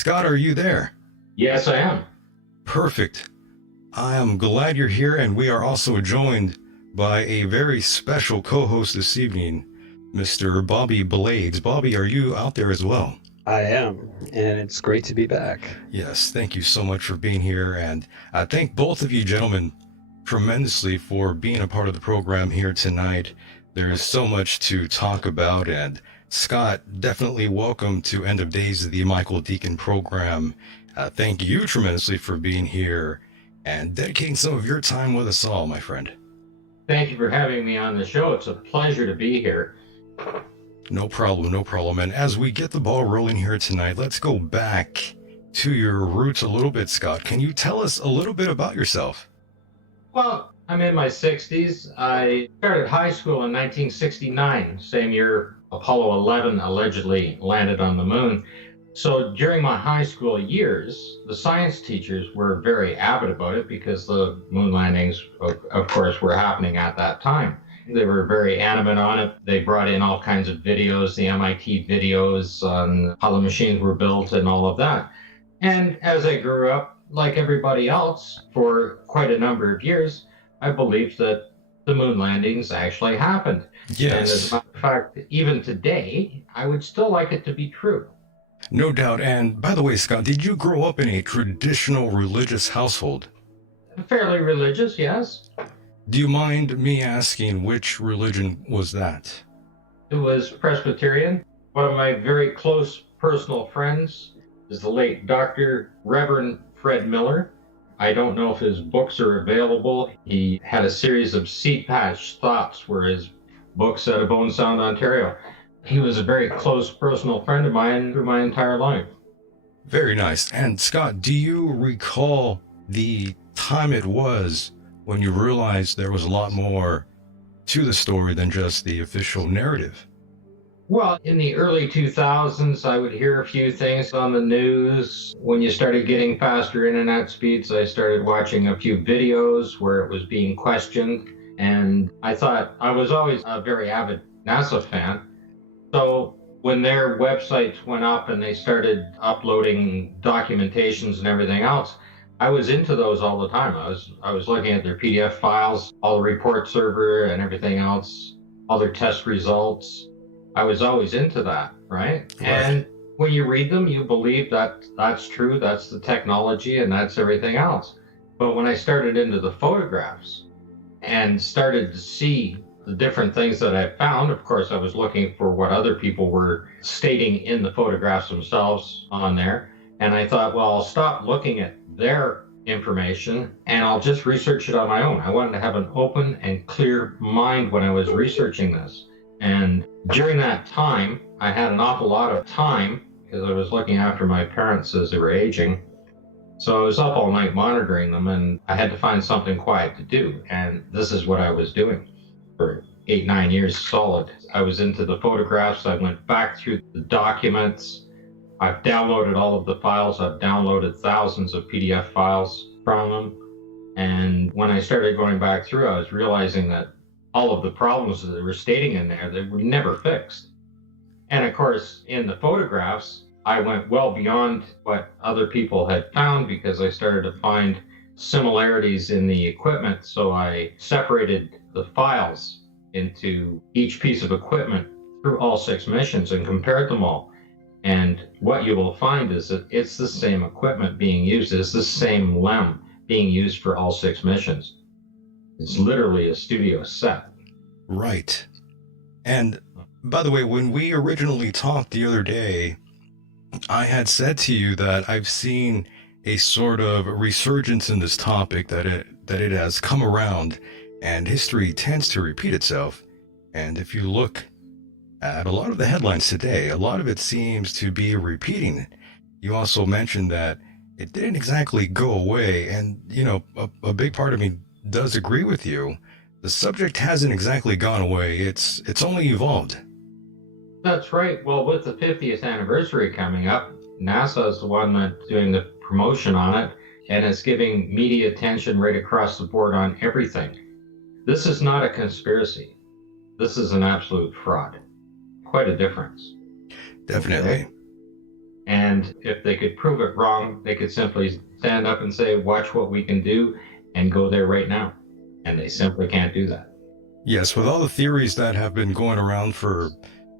Scott, are you there? Yes, I am. Perfect. I am glad you're here, and we are also joined by a very special co-host this evening, Mr. Bobby Blades. Bobby, are you out there as well? I am, and it's great to be back. Yes, thank you so much for being here, and I thank both of you gentlemen tremendously for being a part of the program here tonight. There is so much to talk about, and Scott, definitely welcome to End of Days of the Michael Decon program. Thank you tremendously for being here and dedicating some of your time with us all, my friend. Thank you for having me on the show. It's a pleasure to be here. No problem, no problem. And as we get the ball rolling here tonight, let's go back to your roots a little bit, Scott. Can you tell us a little bit about yourself? Well, I'm in my 60s. I started high school in 1969, same year Apollo 11 allegedly landed on the moon. So during my high school years, the science teachers were very avid about it because the moon landings, of course, were happening at that time. They were very animate on it. They brought in all kinds of videos, the MIT videos on how the machines were built and all of that. And as I grew up, like everybody else, for quite a number of years, I believed that the moon landings actually happened. Yes. And as a matter of fact, even today, I would still like it to be true. No doubt. And by the way, Scott, did you grow up in a traditional religious household? Fairly religious, yes. Do you mind me asking which religion was that? It was Presbyterian. One of my very close personal friends is the late Dr. Reverend Fred Miller. I don't know if his books are available. He had a series of seat patch thoughts were his books out of Bone Sound, Ontario. He was a very close personal friend of mine through my entire life. Very nice. And Scott, do you recall the time it was when you realized there was a lot more to the story than just the official narrative? Well, in the early 2000s, I would hear a few things on the news. When you started getting faster internet speeds, I started watching a few videos where it was being questioned. And I thought I was always a very avid NASA fan. So when their websites went up and they started uploading documentations and everything else, I was into those all the time. I was looking at their PDF files, all the report server and everything else, all their test results. I was always into that, right? And when you read them, you believe that that's true, that's the technology, and that's everything else. But when I started into the photographs and started to see the different things that I found, of course, I was looking for what other people were stating in the photographs themselves on there. And I thought, well, I'll stop looking at their information and I'll just research it on my own. I wanted to have an open and clear mind when I was researching this. And during that time, I had an awful lot of time because I was looking after my parents as they were aging. So I was up all night monitoring them and I had to find something quiet to do. And this is what I was doing for 8-9 years solid. I was into the photographs. I went back through the documents. I've downloaded all of the files. I've downloaded thousands of PDF files from them. And when I started going back through, I was realizing that all of the problems that they were stating in there, they were never fixed. And of course, in the photographs, I went well beyond what other people had found because I started to find similarities in the equipment. So I separated the files into each piece of equipment through all 6 missions and compared them all. And what you will find is that it's the same equipment being used. It's the same LEM being used for all 6 missions. It's literally a studio set. Right. And by the way, when we originally talked the other day, I had said to you that I've seen a sort of resurgence in this topic, that it has come around, and history tends to repeat itself. And if you look at a lot of the headlines today, a lot of it seems to be repeating. You also mentioned that it didn't exactly go away, and you know, a big part of me does agree with you. The subject hasn't exactly gone away. It's only evolved. That's right. Well, with the 50th anniversary coming up, NASA is the one that's doing the promotion on it, and it's giving media attention right across the board on everything. This is not a conspiracy. This is an absolute fraud. Quite a difference. Definitely. Okay? And if they could prove it wrong, they could simply stand up and say, watch what we can do and go there right now. And they simply can't do that. Yes, with all the theories that have been going around for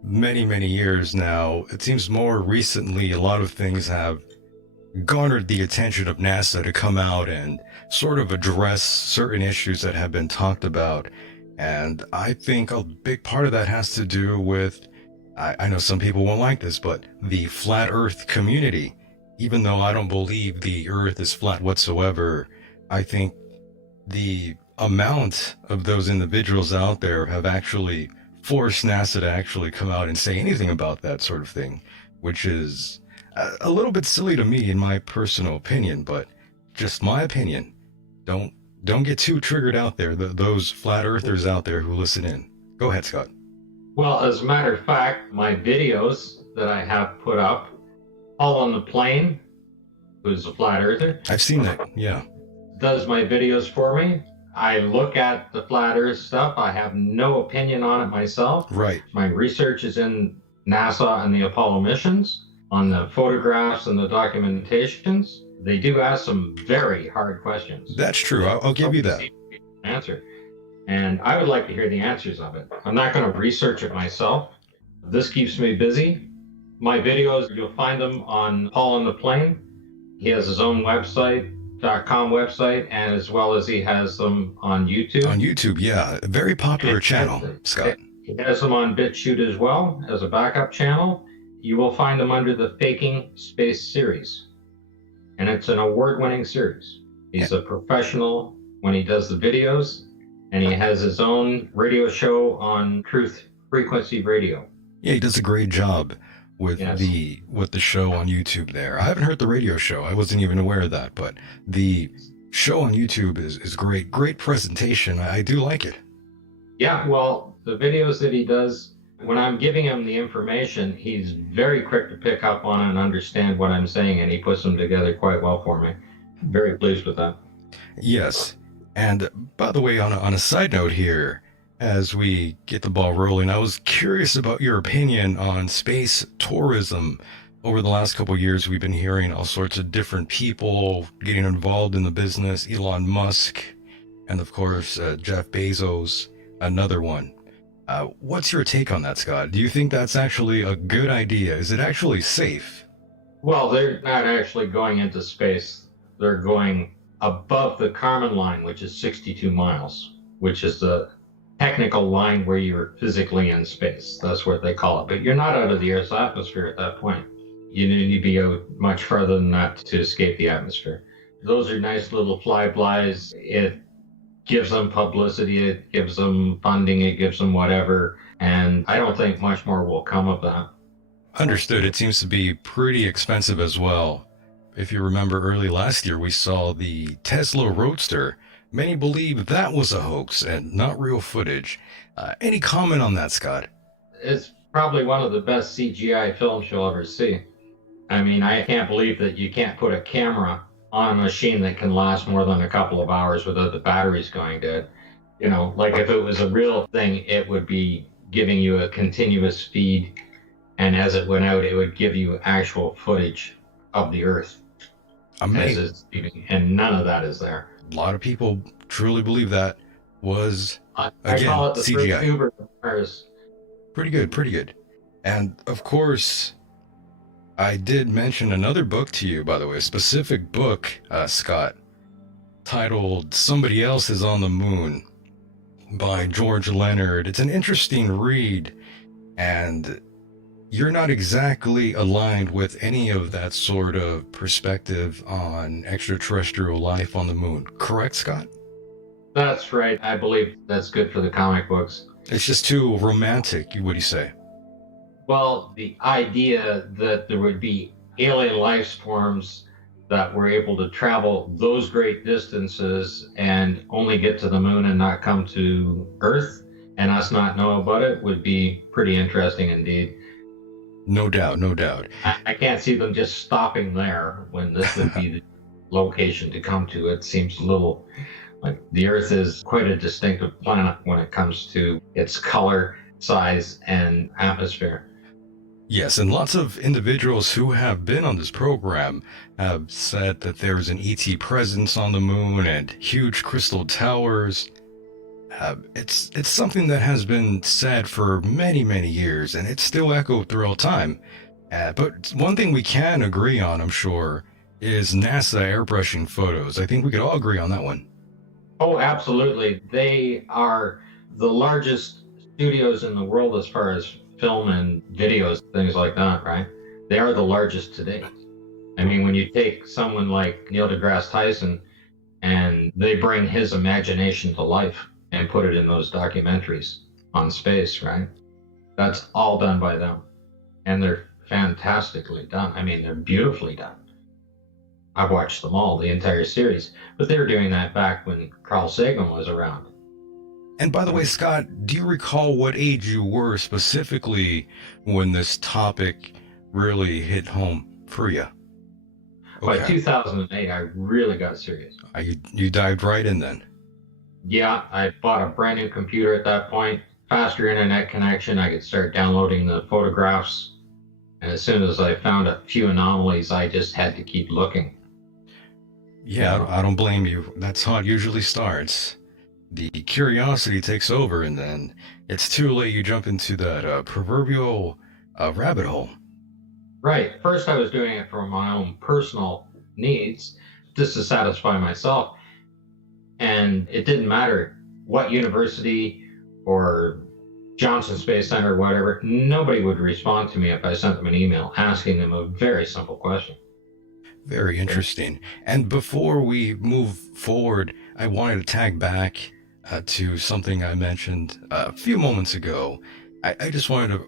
many, many years now, it seems more recently a lot of things have garnered the attention of NASA to come out and sort of address certain issues that have been talked about. And I think a big part of that has to do with, I know some people won't like this, but the flat Earth community. Even though I don't believe the Earth is flat whatsoever, I think the amount of those individuals out there have actually forced NASA to actually come out and say anything about that sort of thing, which is a little bit silly to me in my personal opinion, but just my opinion. Don't get too triggered out there, those flat earthers out there who listen in. Go ahead, Scott. Well, as a matter of fact, my videos that I have put up, All on the Plane, who's a flat earther. I've seen that, yeah. Does my videos for me. I look at the flat earth stuff. I have no opinion on it myself. Right. My research is in NASA and the Apollo missions, on the photographs and the documentations. They do ask some very hard questions. That's true. I'll give you that. Answer. And I would like to hear the answers of it. I'm not going to research it myself. This keeps me busy. My videos, you'll find them on Paul on the Plane. He has his own website.com website, and as well as he has them on YouTube. On YouTube, yeah. A very popular channel, Scott. He has them on BitChute as well as a backup channel. You will find them under the Faking Space series. And it's an award-winning series. He's a professional when he does the videos, and he has his own radio show on Truth Frequency Radio. Yeah, he does a great job with the show on YouTube there. I haven't heard the radio show. I wasn't even aware of that, but the show on YouTube is great. Great presentation. I do like it. Yeah, well, the videos that he does, when I'm giving him the information, he's very quick to pick up on and understand what I'm saying, and he puts them together quite well for me. Very pleased with that. Yes. And by the way, on a side note here, as we get the ball rolling, I was curious about your opinion on space tourism. Over the last couple of years, we've been hearing all sorts of different people getting involved in the business. Elon Musk, and of course, Jeff Bezos, another one. What's your take on that, Scott? Do you think that's actually a good idea? Is it actually safe? Well, they're not actually going into space. They're going above the Kármán line, which is 62 miles, which is the technical line where you're physically in space. That's what they call it. But you're not out of the Earth's atmosphere at that point. You need to be out much further than that to escape the atmosphere. Those are nice little flybys. It gives them publicity, it gives them funding, it gives them whatever. And I don't think much more will come of that. Understood. It seems to be pretty expensive as well. If you remember early last year, we saw the Tesla Roadster. Many believe that was a hoax and not real footage. Any comment on that, Scott? It's probably one of the best CGI films you'll ever see. I mean, I can't believe that you can't put a camera on a machine that can last more than a couple of hours without the batteries going dead. You know, like if it was a real thing, it would be giving you a continuous feed, and as it went out, it would give you actual footage of the Earth. Amazing. And none of that is there. A lot of people truly believe that was, I again, call it the CGI. first Uber cars. Pretty good, pretty good. And of course, I did mention another book to you, by the way, a specific book, Scott, titled Somebody Else is on the Moon by George Leonard. It's an interesting read, and you're not exactly aligned with any of that sort of perspective on extraterrestrial life on the moon. Correct, Scott? That's right. I believe that's good for the comic books. It's just too romantic, what do you say? Well, the idea that there would be alien life forms that were able to travel those great distances and only get to the moon and not come to Earth, and us not know about it, would be pretty interesting indeed. No doubt, no doubt. I can't see them just stopping there when this would be the location to come to. It seems a little like the Earth is quite a distinctive planet when it comes to its color, size, and atmosphere. Yes, and lots of individuals who have been on this program have said that there's an ET presence on the moon and huge crystal towers. It's something that has been said for many, many years, and it's still echoed throughout time. But one thing we can agree on, I'm sure, is NASA airbrushing photos. I think we could all agree on that one. Oh, absolutely. They are the largest studios in the world as far as film and videos, things like that, right? They are the largest today. I mean, when you take someone like Neil deGrasse Tyson and they bring his imagination to life and put it in those documentaries on space, right? That's all done by them. And they're fantastically done. I mean, they're beautifully done. I've watched them all, the entire series, but they were doing that back when Carl Sagan was around. And by the way, Scott, do you recall what age you were specifically when this topic really hit home for you? By 2008, I really got serious. You dived right in then. Yeah, I bought a brand new computer at that point, faster internet connection. I could start downloading the photographs. And as soon as I found a few anomalies, I just had to keep looking. Yeah, I don't blame you. That's how it usually starts. The curiosity takes over, and then it's too late. You jump into that proverbial rabbit hole. Right. First, I was doing it for my own personal needs, just to satisfy myself. And it didn't matter what university or Johnson Space Center or whatever, nobody would respond to me if I sent them an email asking them a very simple question. Very interesting. And before we move forward, I wanted to tag back to something I mentioned a few moments ago. I just wanted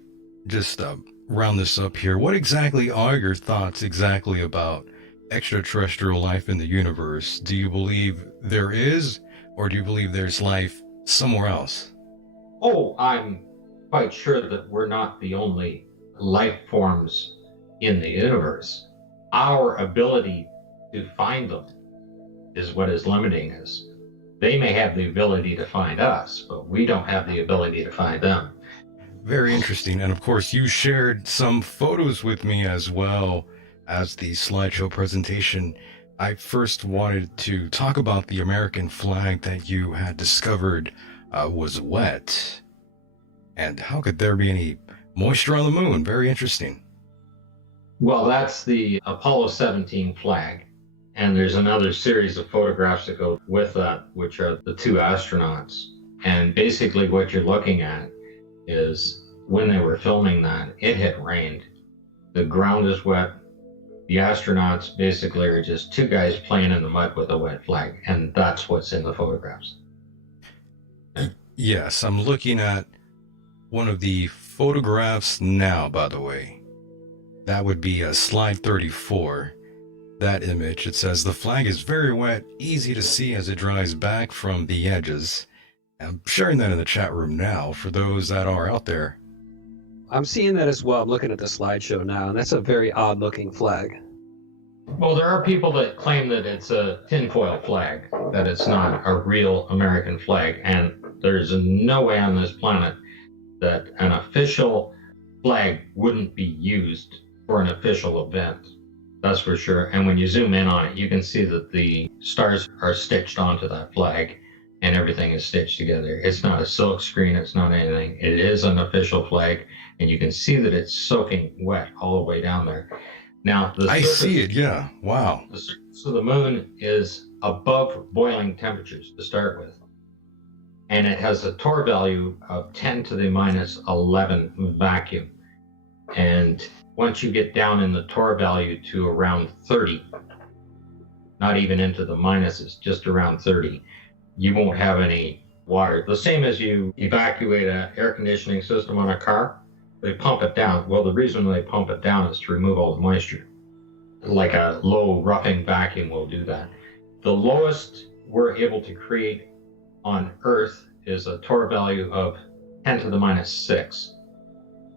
to round this up here. What exactly are your thoughts exactly about extraterrestrial life in the universe? Do you believe there is, or do you believe there's life somewhere else? Oh, I'm quite sure that we're not the only life forms in the universe. Our ability to find them is what is limiting us. They may have the ability to find us, but we don't have the ability to find them. Very interesting. And of course, you shared some photos with me as well as the slideshow presentation. I first wanted to talk about the American flag that you had discovered was wet. And how could there be any moisture on the moon? Very interesting. Well, that's the Apollo 17 flag. And there's another series of photographs that go with that, which are the two astronauts. And basically what you're looking at is when they were filming that, it had rained. The ground is wet. The astronauts basically are just two guys playing in the mud with a wet flag. And that's what's in the photographs. Yes, I'm looking at one of the photographs now, by the way. That would be slide 34. That image, it says the flag is very wet, easy to see as it dries back from the edges. I'm sharing that in the chat room now for those that are out there. I'm seeing that as well. I'm looking at the slideshow now, and that's a very odd looking flag. Well, there are people that claim that it's a tinfoil flag, that it's not a real American flag. And there's no way on this planet that an official flag wouldn't be used for an official event. That's for sure. And when you zoom in on it, you can see that the stars are stitched onto that flag and everything is stitched together. It's not a silk screen. It's not anything. It is an official flag. And you can see that it's soaking wet all the way down there. Now, I see it. Yeah. Wow. The surface of the moon is above boiling temperatures to start with. And it has a Torr value of 10 to the minus 11 vacuum. And once you get down in the Torr value to around 30, not even into the minuses, just around 30, you won't have any water. The same as you evacuate an air conditioning system on a car, they pump it down. Well, the reason they pump it down is to remove all the moisture. Like a low roughing vacuum will do that. The lowest we're able to create on Earth is a Torr value of 10 to the minus 6.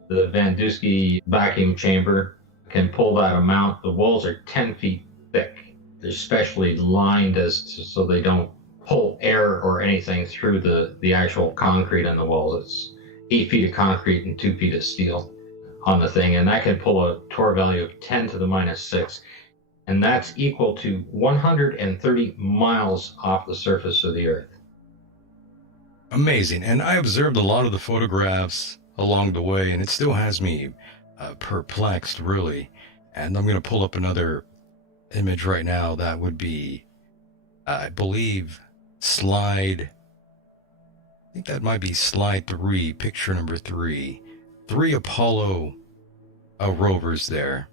The Van Dusky vacuum chamber can pull that amount. The walls are 10 feet thick. They're specially lined so they don't pull air or anything through the actual concrete in the walls. It's 8 feet of concrete and 2 feet of steel. on the thing, and that can pull a torr value of 10 to the minus 6. And that's equal to 130 miles off the surface of the Earth. Amazing. And I observed a lot of the photographs along the way, and it still has me perplexed, really. And I'm going to pull up another image right now. That would be, I believe, I think that might be slide 3, picture number 3. 3 Apollo rovers there.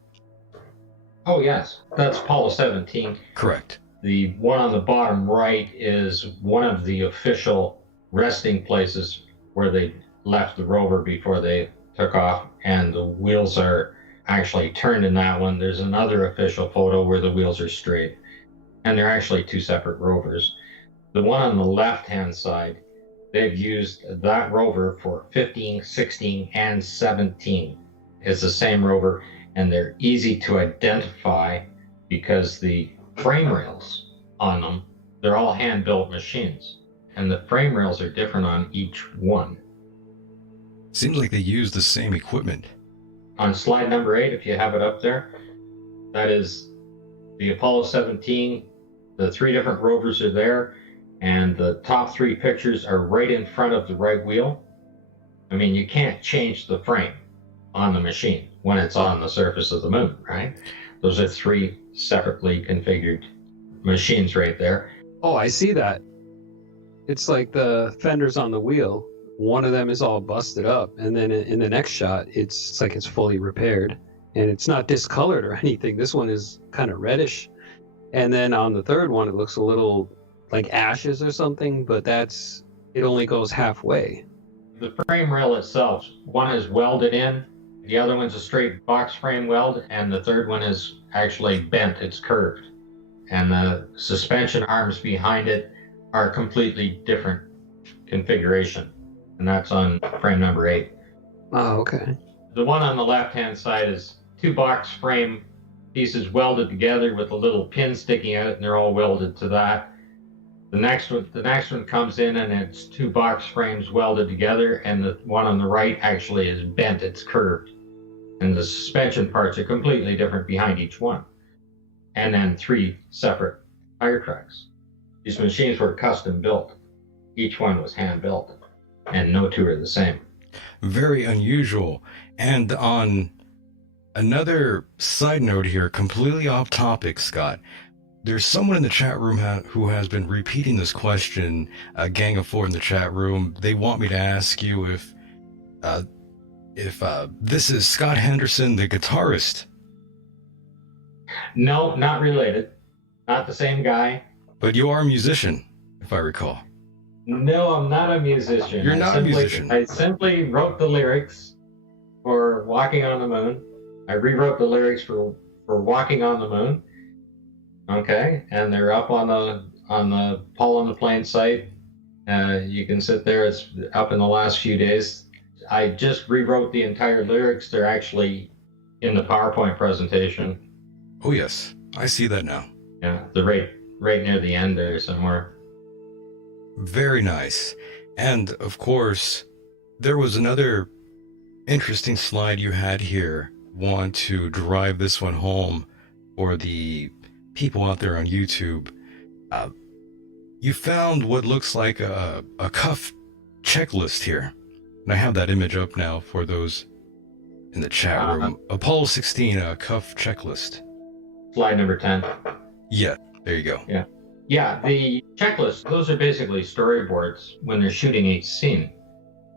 Oh, yes. That's Apollo 17. Correct. The one on the bottom right is one of the official resting places where they left the rover before they took off, and the wheels are actually turned in that one. There's another official photo where the wheels are straight, and they're actually 2 separate rovers. The one on the left-hand side, they've used that rover for 15, 16, and 17. It's the same rover, and they're easy to identify because the frame rails on them, they're all hand-built machines, and the frame rails are different on each one. Seems like they use the same equipment. On slide number 8, if you have it up there, that is the Apollo 17. The 3 different rovers are there, and the top 3 pictures are right in front of the right wheel. I mean, you can't change the frame on the machine when it's on the surface of the moon, right? Those are 3 separately configured machines right there. Oh, I see that. It's like the fenders on the wheel. One of them is all busted up, and then in the next shot, it's like it's fully repaired, and it's not discolored or anything. This one is kind of reddish, and then on the third one, it looks a little like ashes or something, but it only goes halfway. The frame rail itself, one is welded in, the other one's a straight box frame weld, and the third one is actually bent, it's curved. And the suspension arms behind it are completely different configuration, and that's on frame number 8. Oh, okay. The one on the left-hand side is 2 box frame pieces welded together with a little pin sticking out, and they're all welded to that. The next one comes in, and it's 2 box frames welded together, and the one on the right actually is bent, it's curved. And the suspension parts are completely different behind each one. And then 3 separate tire tracks. These machines were custom built. Each one was hand built, and no 2 are the same. Very unusual. And on another side note here, completely off topic, Scott, there's someone in the chat room who has been repeating this question, a gang of 4 in the chat room. They want me to ask you if this is Scott Henderson, the guitarist. No, not related. Not the same guy. But you are a musician, if I recall. No, I'm not a musician. You're not a musician. I simply wrote the lyrics for Walking on the Moon. I rewrote the lyrics for Walking on the Moon. Okay, and they're up on the Paul on the Plain site. You can sit there. It's up in the last few days. I just rewrote the entire lyrics. They're actually in the PowerPoint presentation. Oh yes, I see that now. Yeah, the right near the end there somewhere. Very nice. And of course, there was another interesting slide you had here. Want to drive this one home for the people out there on YouTube. You found what looks like a cuff checklist here. And I have that image up now for those in the chat room. Apollo 16 cuff checklist. Slide number 10. Yeah, there you go. Yeah, the checklist, those are basically storyboards when they're shooting each scene.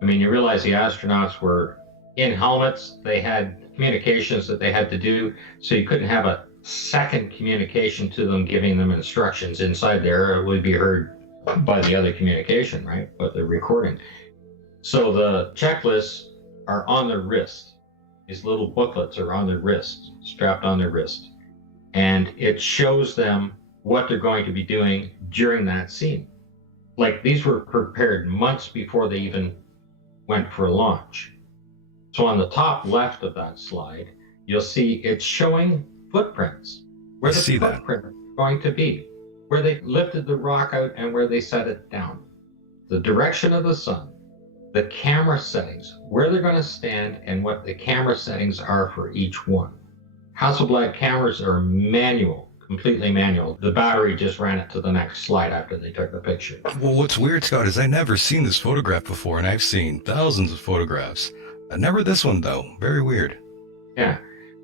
I mean, you realize the astronauts were in helmets. They had communications that they had to do, so you couldn't have a second communication to them giving them instructions inside there. It would be heard by the other communication, right? But they're recording. So the checklists are on their wrist. These little booklets are on their wrist, strapped on their wrist. And it shows them what they're going to be doing during that scene. Like, these were prepared months before they even went for a launch. So on the top left of that slide, you'll see it's showing footprints. Where the footprint is going to be, where they lifted the rock out and where they set it down. The direction of the sun, the camera settings, where they're going to stand and what the camera settings are for each one. Hasselblad cameras are manual, completely manual. The battery just ran it to the next slide after they took the picture. Well, what's weird, Scott, is I've never seen this photograph before, and I've seen thousands of photographs. Never this one, though. Very weird. Yeah.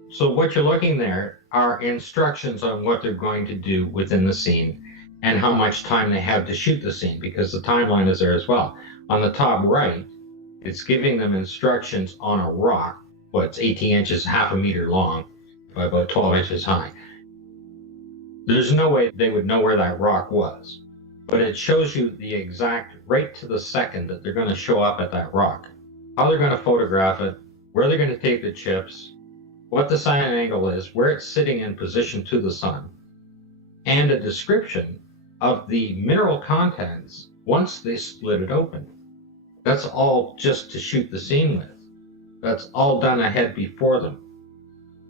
So what you're looking there are instructions on what they're going to do within the scene and how much time they have to shoot the scene, because the timeline is there as well. On the top right, it's giving them instructions on a rock. Well, it's 18 inches, half a meter long, by about 12 inches high. There's no way they would know where that rock was, but it shows you the exact, right to the second, that they're going to show up at that rock, how they're going to photograph it, where they're going to take the chips, what the sun angle is, where it's sitting in position to the sun, and a description of the mineral contents once they split it open. That's all just to shoot the scene with. That's all done ahead before them,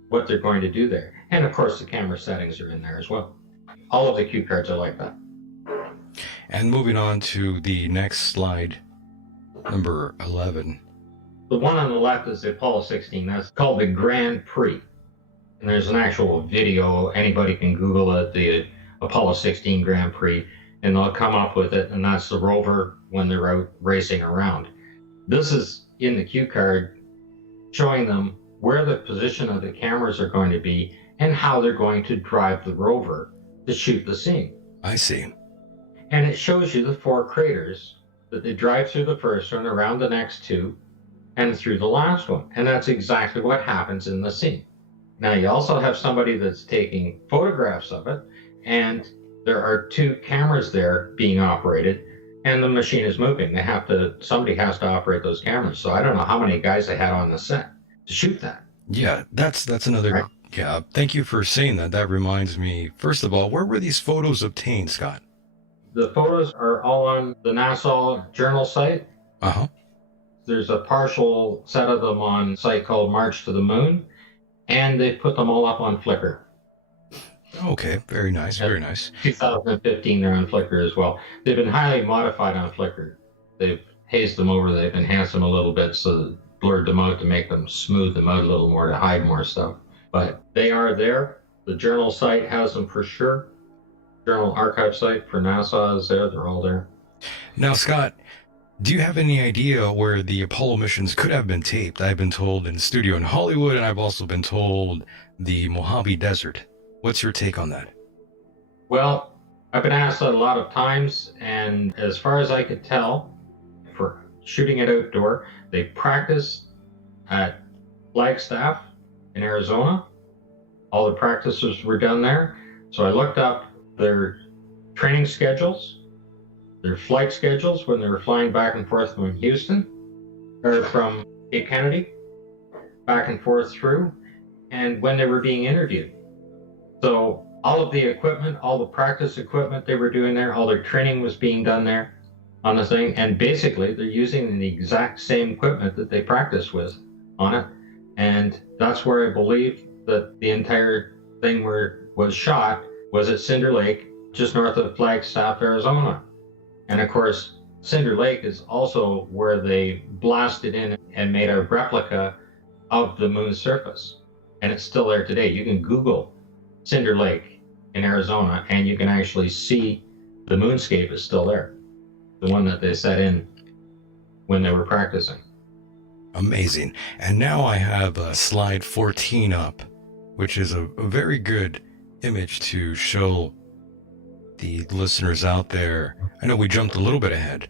what they're going to do there. And of course, the camera settings are in there as well. All of the cue cards are like that. And moving on to the next slide, number 11. The one on the left is the Apollo 16. That's called the Grand Prix. And there's an actual video. Anybody can Google it, the Apollo 16 Grand Prix, and they'll come up with it. And that's the rover when they're out racing around. This is in the cue card showing them where the position of the cameras are going to be and how they're going to drive the rover to shoot the scene. I see. And it shows you the 4 craters that they drive through the first one, around the next 2, and through the last one. And that's exactly what happens in the scene. Now, you also have somebody that's taking photographs of it, and there are 2 cameras there being operated, and the machine is moving. Somebody has to operate those cameras. So I don't know how many guys they had on the set to shoot that. Yeah, that's another. Right. Yeah, thank you for saying that. That reminds me, first of all, where were these photos obtained, Scott? The photos are all on the NASA journal site. Uh-huh. There's a partial set of them on a site called March to the Moon, and they put them all up on Flickr. Okay, very nice, very nice. 2015, they're on Flickr as well. They've been highly modified on Flickr. They've hazed them over, they've enhanced them a little bit, so blurred them out to make them smooth them out a little more, to hide more stuff. But they are there. The journal site has them for sure. Journal archive site for NASA is there. They're all there. Now, Scott, do you have any idea where the Apollo missions could have been taped? I've been told in the studio in Hollywood, and I've also been told the Mojave Desert. What's your take on that? Well, I've been asked that a lot of times, and as far as I could tell, for shooting it outdoor, they practiced at Flagstaff in Arizona. All the practices were done there. So I looked up their training schedules, their flight schedules when they were flying back and forth from Houston, or from Cape Kennedy, back and forth through, and when they were being interviewed. So all of the equipment, all the practice equipment they were doing there, all their training was being done there on the thing, and basically they're using the exact same equipment that they practiced with on it. And that's where I believe that the entire thing was shot was at Cinder Lake, just north of Flagstaff, Arizona. And of course, Cinder Lake is also where they blasted in and made a replica of the moon's surface. And it's still there today. You can Google Cinder Lake in Arizona, and you can actually see the moonscape is still there. The one that they set in when they were practicing. Amazing. And now I have slide 14 up, which is a very good image to show the listeners out there. I know we jumped a little bit ahead.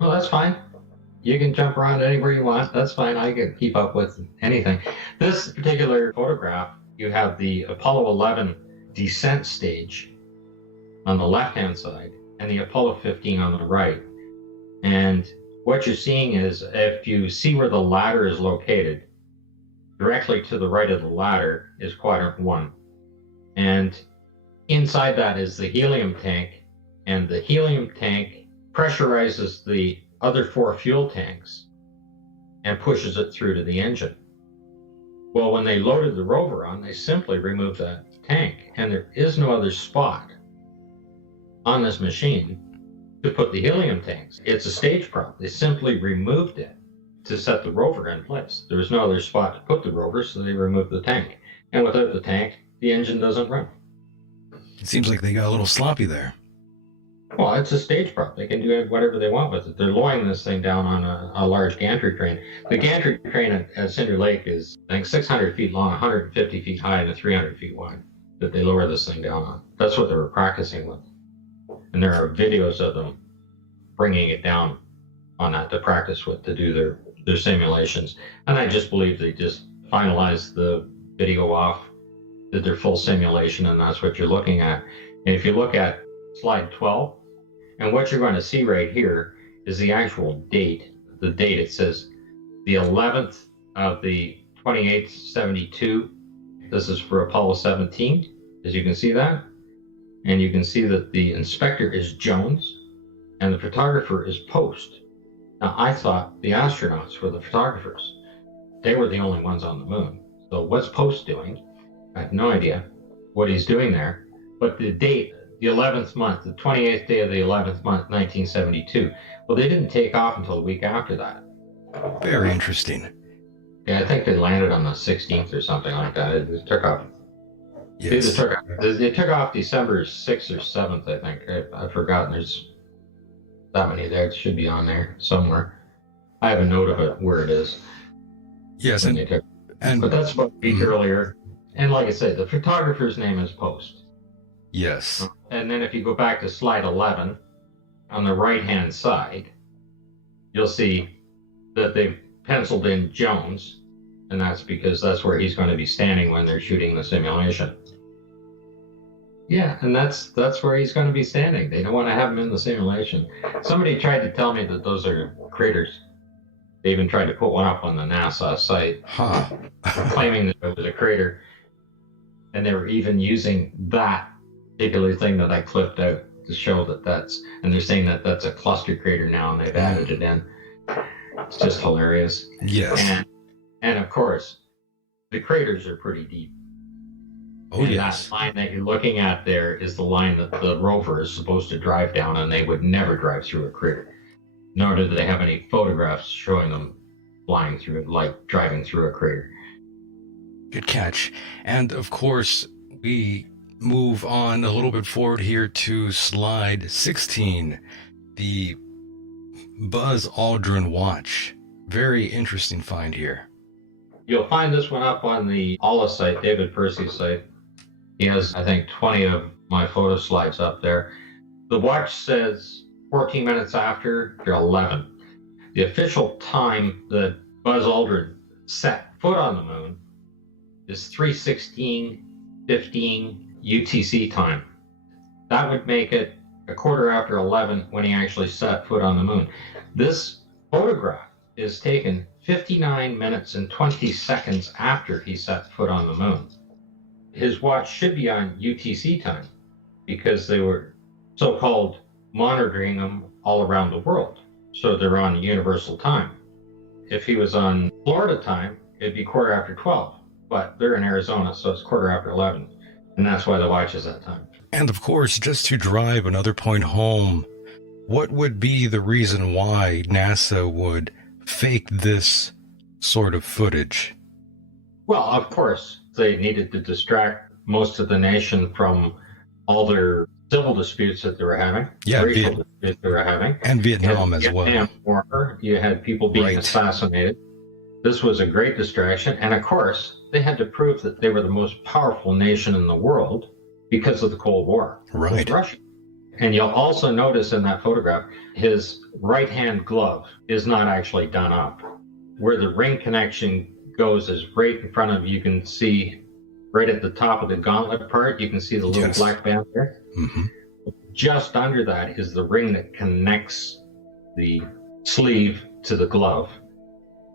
Well, that's fine. You can jump around anywhere you want. That's fine. I can keep up with anything. This particular photograph, you have the Apollo 11 descent stage on the left-hand side and the Apollo 15 on the right. And what you're seeing is, if you see where the ladder is located, directly to the right of the ladder is quadrant 1. And inside that is the helium tank, and the helium tank pressurizes the other 4 fuel tanks and pushes it through to the engine. Well, when they loaded the rover on, they simply removed that tank, and there is no other spot on this machine to put the helium tanks. It's a stage prop. They simply removed it to set the rover in place. There was no other spot to put the rover, so they removed the tank. And without the tank, the engine doesn't run. It seems like they got a little sloppy there. Well, it's a stage prop. They can do whatever they want with it. They're lowering this thing down on a large gantry crane. The gantry crane at Cinder Lake is, I think, 600 feet long, 150 feet high, and 300 feet wide that they lower this thing down on. That's what they were practicing with. And there are videos of them bringing it down on that to practice with, to do their simulations. And I just believe they just finalized the video off, did their full simulation, and that's what you're looking at. And if you look at slide 12, and what you're going to see right here is the actual date. The date, it says the 11th of the 28th, 72. This is for Apollo 17, as you can see that. And you can see that the inspector is Jones and the photographer is Post. Now, I thought the astronauts were the photographers. They were the only ones on the moon. So what's Post doing? I have no idea what he's doing there. But the date, the 11th month, the 28th day of the 11th month, 1972. Well, they didn't take off until the week after that. Very interesting. Yeah, I think they landed on the 16th or something like that. It took off. Yes. They took off December 6th or 7th, I think. I've forgotten. There's that many there. It should be on there somewhere. I have a note of it where it is. Yes, but that's about a week earlier. And like I said, the photographer's name is Post. Yes. And then if you go back to slide 11, on the right-hand side, you'll see that they've penciled in Jones, and that's because that's where he's going to be standing when they're shooting the simulation. Yeah, and that's where he's going to be standing. They don't want to have him in the simulation. Somebody tried to tell me that those are craters. They even tried to put one up on the NASA site, claiming that it was a crater. And they were even using that particular thing that I clipped out to show that and they're saying that that's a cluster crater now, and they've added it in. It's just hilarious. Yes. And of course, the craters are pretty deep. Oh, and yes. That line that you're looking at there is the line that the rover is supposed to drive down, and they would never drive through a crater. Nor did they have any photographs showing them flying through it, like driving through a crater. Good catch. And of course, we move on a little bit forward here to slide 16, the Buzz Aldrin watch. Very interesting find here. You'll find this one up on the Allah site, David Percy's site. He has, I think, 20 of my photo slides up there. The watch says 14 minutes after 11. The official time that Buzz Aldrin set foot on the moon is 3:16:15 UTC time. That would make it a quarter after 11 when he actually set foot on the moon. This photograph is taken 59 minutes and 20 seconds after he set foot on the moon. His watch should be on UTC time because they were so-called monitoring them all around the world. So they're on universal time. If he was on Florida time, it'd be quarter after 12, but they're in Arizona, so it's quarter after 11. And that's why the watch is that time. And of course, just to drive another point home, what would be the reason why NASA would fake this sort of footage? Well, of course, they needed to distract most of the nation from all their civil disputes that they were having, racial disputes they were having. And Vietnam as well. Vietnam War, you had people being assassinated. This was a great distraction. And of course, they had to prove that they were the most powerful nation in the world because of the Cold War. Right. Russia. And you'll also notice in that photograph, his right-hand glove is not actually done up. Where the ring connection goes is right in front of you. You can see right at the top of the gauntlet part, you can see the little black band there. Mm-hmm. Just under that is the ring that connects the sleeve to the glove.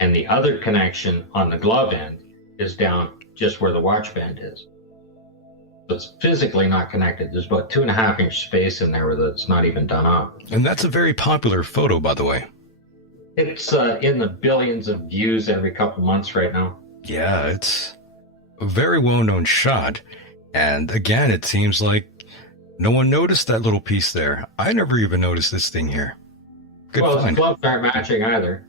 And the other connection on the glove end is down just where the watch band is. So it's physically not connected. There's about 2.5 inch space in there that's not even done up. And that's a very popular photo, by the way. It's in the billions of views every couple months right now. Yeah, it's a very well-known shot. And again, it seems like No one noticed that little piece there. I never even noticed this thing here. Good Well, find. his gloves aren't matching either.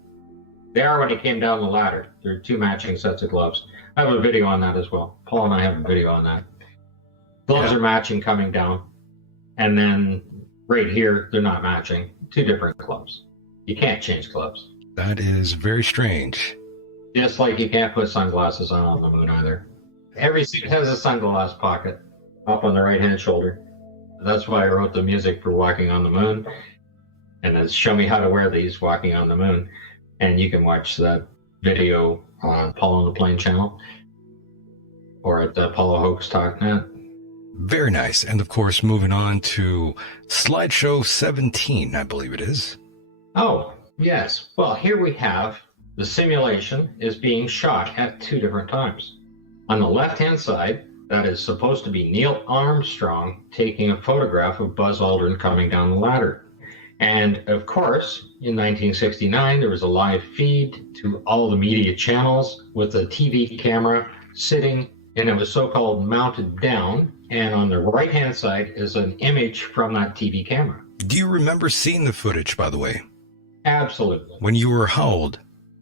They are when he came down the ladder. There are two matching sets of gloves. I have a video on that as well. Paul and I have a video on that. Gloves are matching coming down. And then right here, they're not matching. Two different gloves. You can't change gloves. That is very strange. Just like you can't put sunglasses on the moon either. Every suit has a sunglass pocket up on the right-hand shoulder. That's why I wrote the music for Walking on the Moon. And it's Show Me How to Wear These Walking on the Moon. And you can watch that video on Paul on the Plane channel or at apollohoax.net. Very nice. And of course, moving on to slideshow 17, I believe it is. Oh, yes. Well, here we have the simulation is being shot at two different times. On the left-hand side, that is supposed to be Neil Armstrong taking a photograph of Buzz Aldrin coming down the ladder. And of course, in 1969, there was a live feed to all the media channels with a TV camera sitting, and it was so-called mounted down. And on the right-hand side is an image from that TV camera. Do you remember seeing the footage, by the way? Absolutely. When you were how old?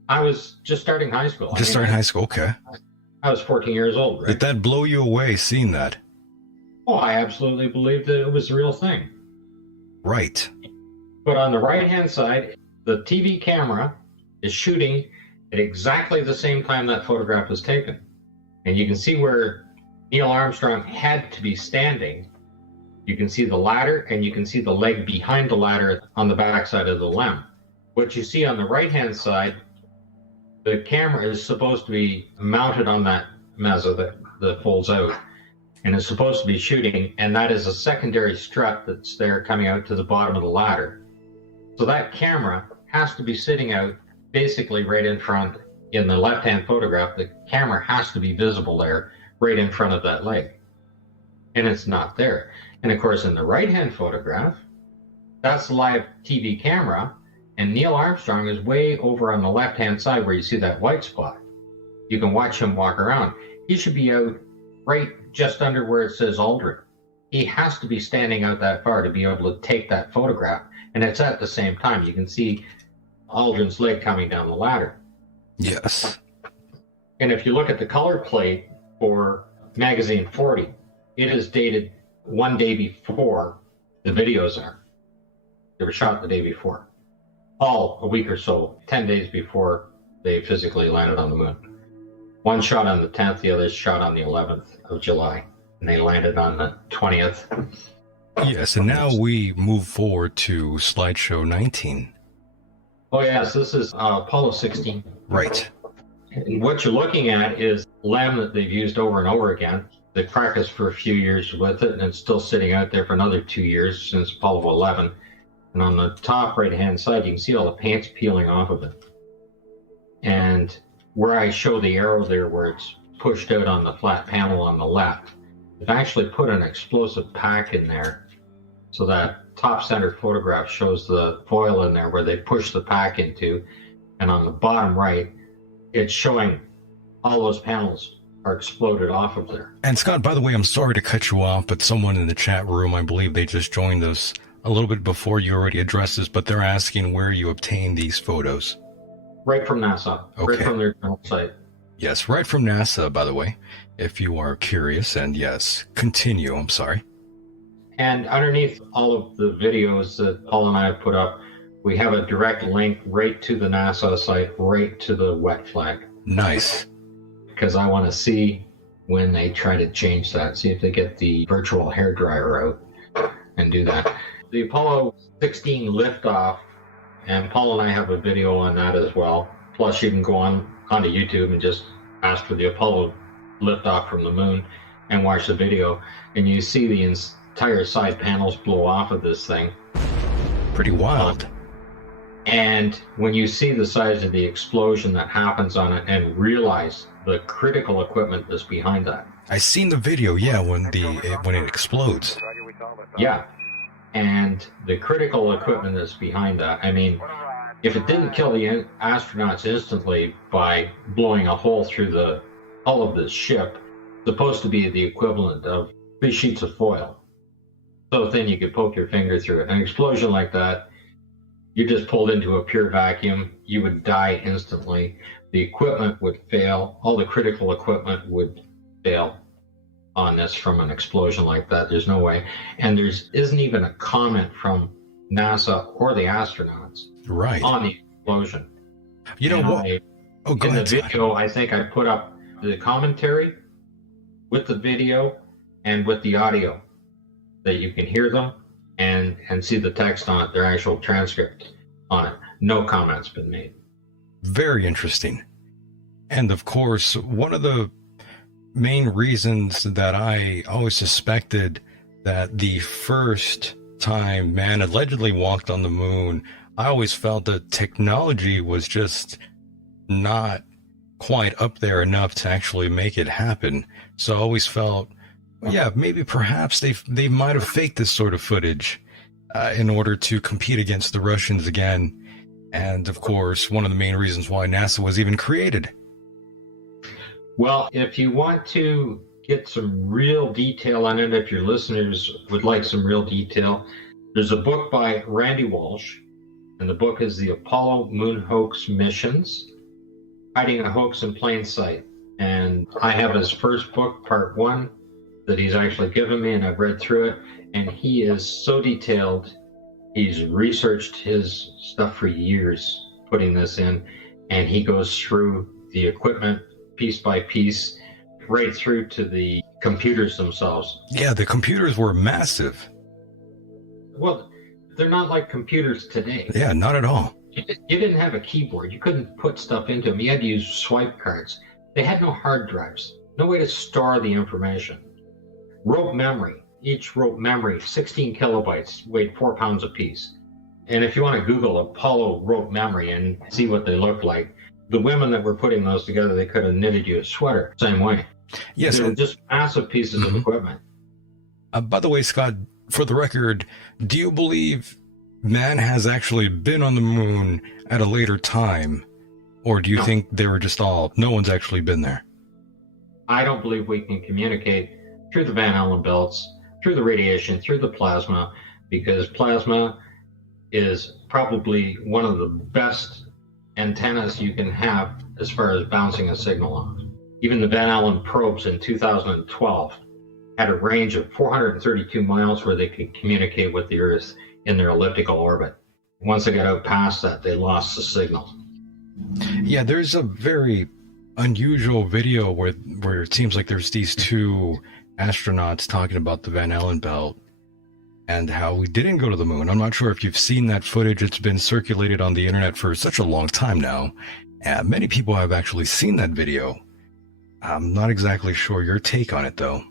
I was just starting high school. Starting high school, okay. I was 14 years old, right? Did that blow you away, seeing that? Oh, I absolutely believed that it was the real thing. Right. But on the right-hand side, the TV camera is shooting at exactly the same time that photograph was taken. And you can see where Neil Armstrong had to be standing. You can see the ladder, and you can see the leg behind the ladder on the backside of the LEM. What you see on the right-hand side, the camera is supposed to be mounted on that mezzo that folds out, and is supposed to be shooting, and that is a secondary strut that's there coming out to the bottom of the ladder. So that camera has to be sitting out basically right in front. In the left-hand photograph, the camera has to be visible there, right in front of that leg. And it's not there. And of course, in the right-hand photograph, that's the live TV camera, and Neil Armstrong is way over on the left-hand side where you see that white spot. You can watch him walk around. He should be out right just under where it says Aldrin. He has to be standing out that far to be able to take that photograph. And it's at the same time. You can see Aldrin's leg coming down the ladder. Yes. And if you look at the color plate for magazine 40, it is dated one day before the videos are. They were shot the day before. All a week or so, 10 days before they physically landed on the moon. One shot on the 10th, the other shot on the 11th of July. And they landed on the 20th. Yes, and now we move forward to slideshow 19. Oh, yes, this is Apollo 16. Right. And what you're looking at is LEM that they've used over and over again. They practiced for a few years with it, and it's still sitting out there for another 2 years since Apollo 11. And on the top right-hand side, you can see all the paint's peeling off of it. And where I show the arrow there where it's pushed out on the flat panel on the left, they've actually put an explosive pack in there. So that top center photograph shows the foil in there where they push the pack into. And on the bottom right, it's showing all those panels are exploded off of there. And Scott, by the way, I'm sorry to cut you off, but someone in the chat room, I believe they just joined us a little bit before you already addressed this, but they're asking where you obtained these photos. Right from NASA. Okay. Right from their site. Yes, right from NASA, by the way, if you are curious. And yes, continue. I'm sorry. And underneath all of the videos that Paul and I have put up, we have a direct link right to the NASA site, right to the wet flag. Nice. Because I want to see when they try to change that, see if they get the virtual hairdryer out and do that. The Apollo 16 liftoff, and Paul and I have a video on that as well. Plus, you can go onto YouTube and just ask for the Apollo liftoff from the moon and watch the video, and you see the entire side panels blow off of this thing. Pretty wild. And when you see the size of the explosion that happens on it and realize the critical equipment that's behind that. I seen the video, yeah, when it explodes. Yeah. And the critical equipment that's behind that. I mean, if it didn't kill the astronauts instantly by blowing a hole through the hull of this ship, it's supposed to be the equivalent of 3 sheets of foil. so thin you could poke your finger through it. An explosion like that, you just pulled into a pure vacuum, you would die instantly. The equipment would fail. All the critical equipment would fail on this from an explosion like that. There's no way. And there isn't even a comment from NASA or the astronauts on the explosion. You know what? In the video, I think I put up the commentary with the video and with the audio, that you can hear them and see the text on it, their actual transcript on it. No comments been made. Very interesting. And of course, one of the main reasons that I always suspected that the first time man allegedly walked on the moon, I always felt that technology was just not quite up there enough to actually make it happen. So I always felt, yeah, maybe perhaps they might have faked this sort of footage in order to compete against the Russians again. And of course, one of the main reasons why NASA was even created. Well, if you want to get some real detail on it, if your listeners would like some real detail, there's a book by Randy Walsh, and the book is The Apollo Moon Hoax Missions, Hiding a Hoax in Plain Sight. And I have his first book, part 1, that he's actually given me, and I've read through it, and he is so detailed. He's researched his stuff for years, putting this in, and he goes through the equipment piece by piece, right through to the computers themselves. Yeah, the computers were massive. Well, they're not like computers today. Yeah, not at all. You didn't have a keyboard. You couldn't put stuff into them. You had to use swipe cards. They had no hard drives, no way to store the information. Rope memory. Each rope memory, 16 kilobytes, weighed 4 pounds apiece. And if you want to Google Apollo rope memory and see what they look like, the women that were putting those together, they could have knitted you a sweater, same way. Yes. They were just massive pieces of equipment. By the way, Scott, for the record, do you believe man has actually been on the moon at a later time? Or do you think they were just no one's actually been there? I don't believe we can communicate through the Van Allen belts, through the radiation, through the plasma, because plasma is probably one of the best antennas you can have as far as bouncing a signal off. Even the Van Allen probes in 2012 had a range of 432 miles where they could communicate with the Earth in their elliptical orbit. Once they got out past that, they lost the signal. Yeah, there's a very unusual video where it seems like there's these two astronauts talking about the Van Allen belt and how we didn't go to the moon. I'm not sure if you've seen that footage. It's been circulated on the internet for such a long time now. Many people have actually seen that video. I'm not exactly sure your take on it, though.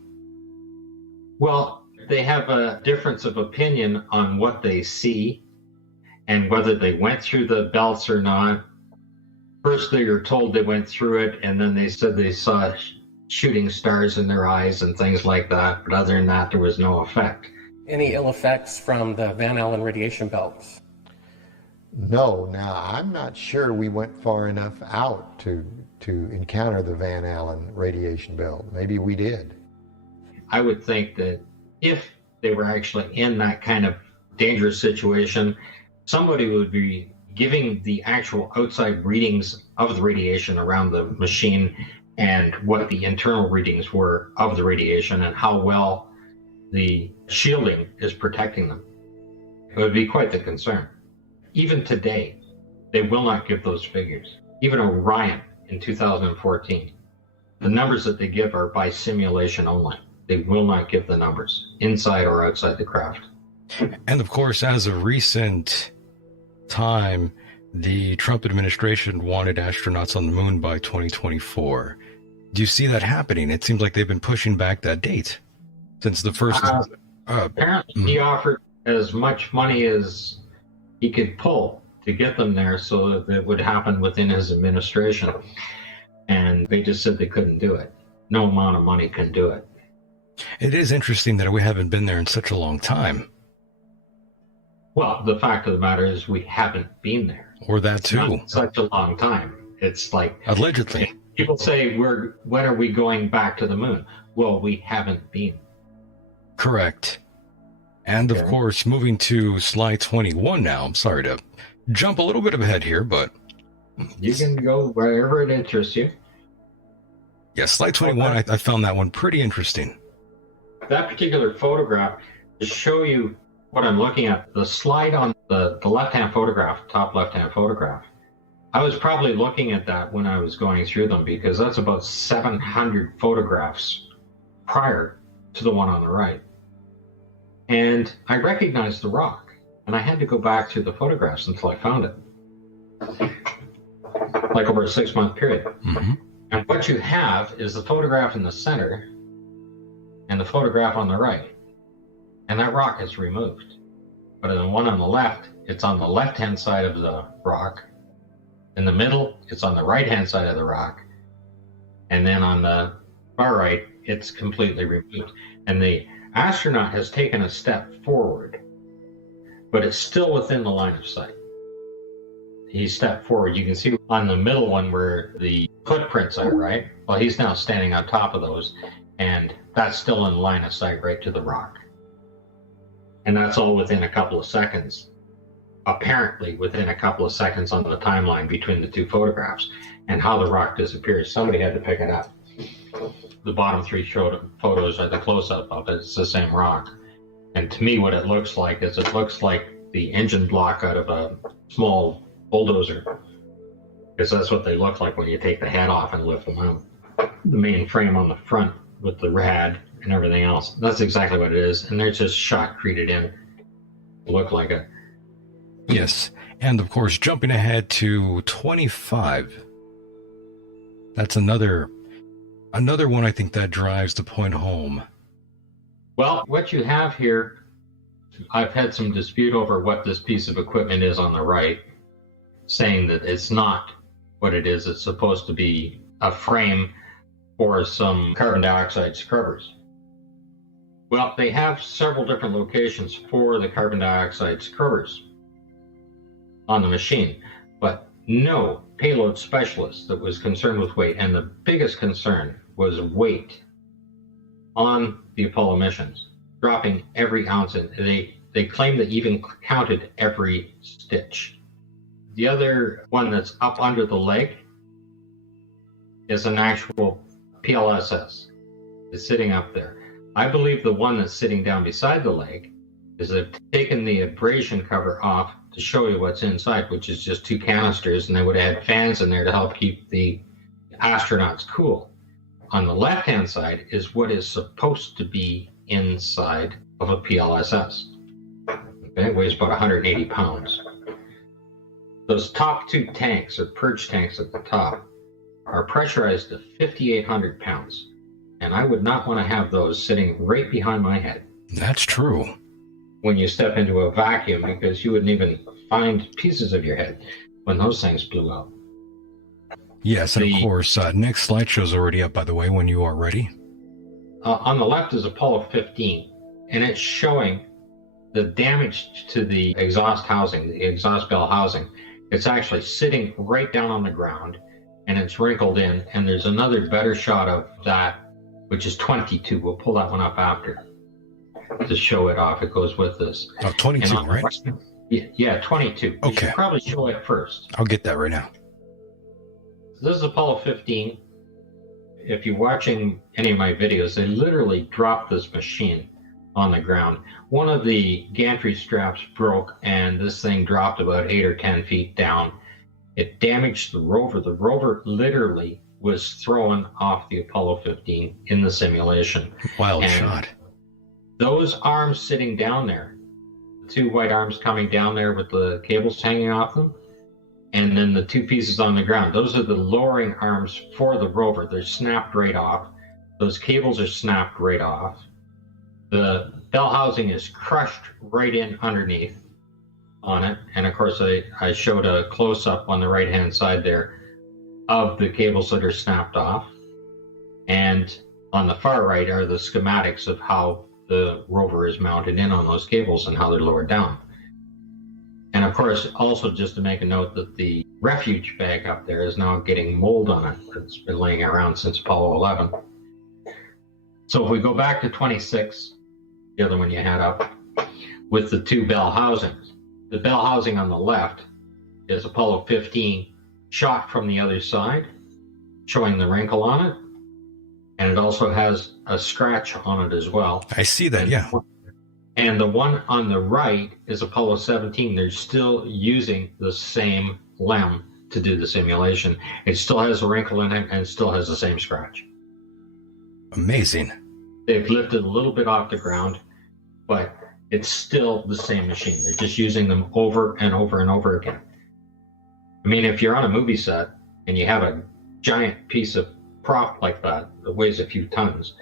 Well, they have a difference of opinion on what they see and whether they went through the belts or not. First, they were told they went through it, and then they said they saw shooting stars in their eyes and things like that. But other than that, there was no effect. Any ill effects from the Van Allen radiation belts? No. Now, I'm not sure we went far enough out to encounter the Van Allen radiation belt. Maybe we did. I would think that if they were actually in that kind of dangerous situation, somebody would be giving the actual outside readings of the radiation around the machine and what the internal readings were of the radiation and how well the shielding is protecting them. It would be quite the concern. Even today, they will not give those figures. Even Orion in 2014, the numbers that they give are by simulation only. They will not give the numbers inside or outside the craft. And of course, as of recent time, the Trump administration wanted astronauts on the moon by 2024. Do you see that happening? It seems like they've been pushing back that date since the first. Apparently, he offered as much money as he could pull to get them there so that it would happen within his administration. And they just said they couldn't do it. No amount of money can do it. It is interesting that we haven't been there in such a long time. Well, the fact of the matter is we haven't been there. Or that too. Not such a long time. It's like allegedly. People say, when are we going back to the moon? Well, we haven't been. Correct. And of Okay. course, moving to slide 21 now. I'm sorry to jump a little bit ahead here, but You can go wherever it interests you. yeah, slide 21, I found that one pretty interesting. That particular photograph, to show you what I'm looking at, the slide on the left-hand photograph, top left-hand photograph, I was probably looking at that when I was going through them, because that's about 700 photographs prior to the one on the right. And I recognized the rock, and I had to go back through the photographs until I found it, like over a 6-month period. Mm-hmm. And what you have is the photograph in the center and the photograph on the right. And that rock is removed. But the one on the left, it's on the left-hand side of the rock. In the middle, it's on the right-hand side of the rock. And then on the far right, it's completely removed. And the astronaut has taken a step forward, but it's still within the line of sight. He stepped forward. You can see on the middle one where the footprints are, right? Well, he's now standing on top of those, and that's still in line of sight right to the rock. And that's all within a couple of seconds, apparently within a couple of seconds on the timeline between the two photographs. And how the rock disappears, somebody had to pick it up. The bottom 3 photos are the close-up of it. It's the same rock. And to me, what it looks like is it looks like the engine block out of a small bulldozer, because that's what they look like when you take the head off and lift them out. The main frame on the front with the rad and everything else. That's exactly what it is. And they're just shotcreted in to look like it. Yes. And of course, jumping ahead to 25. That's another one I think that drives the point home. Well, what you have here, I've had some dispute over what this piece of equipment is on the right, saying that it's not what it is. It's supposed to be a frame for some carbon dioxide scrubbers. Well, they have several different locations for the carbon dioxide scrubbers on the machine, but no payload specialist that was concerned with weight. And the biggest concern was weight on the Apollo missions, dropping every ounce. And they claim they even counted every stitch. The other one that's up under the leg is an actual PLSS. It's sitting up there. I believe the one that's sitting down beside the leg is they've taken the abrasion cover off to show you what's inside, which is just 2 canisters, and they would have had fans in there to help keep the astronauts cool. On the left-hand side is what is supposed to be inside of a PLSS. Okay, it weighs about 180 pounds. Those top 2 tanks, or purge tanks at the top, are pressurized to 5,800 pounds. And I would not want to have those sitting right behind my head. That's true. When you step into a vacuum, because you wouldn't even find pieces of your head when those things blew out. Yes, and of course, next slideshow's already up, by the way, when you are ready. On the left is Apollo 15, and it's showing the damage to the exhaust housing, the exhaust bell housing. It's actually sitting right down on the ground, and it's wrinkled in, and there's another better shot of that, which is 22. We'll pull that one up after to show it off. It goes with this. Oh, 22, right? Yeah, 22. Okay. You should probably show it first. I'll get that right now. This is Apollo 15. If you're watching any of my videos, they literally dropped this machine on the ground. One of the gantry straps broke, and this thing dropped about 8 or 10 feet down. It damaged the rover. The rover literally was thrown off the Apollo 15 in the simulation. Wild shot. Those arms sitting down there, the 2 white arms coming down there with the cables hanging off them, and then the 2 pieces on the ground, those are the lowering arms for the rover. They're snapped right off. Those cables are snapped right off. The bell housing is crushed right in underneath on it. And of course, I showed a close-up on the right-hand side there of the cables that are snapped off. And on the far right are the schematics of how the rover is mounted in on those cables and how they're lowered down. And of course, also just to make a note that the refuge bag up there is now getting mold on it. It's been laying around since Apollo 11. So if we go back to 26, the other one you had up, with the two bell housings. The bell housing on the left is Apollo 15 shot from the other side, showing the wrinkle on it. And it also has a scratch on it as well. I see that, yeah. And the one on the right is Apollo 17. They're still using the same LEM to do the simulation. It still has a wrinkle in it and it still has the same scratch. Amazing. They've lifted a little bit off the ground, but it's still the same machine. They're just using them over and over and over again. I mean, if you're on a movie set and you have a giant piece of prop like that weighs a few tons,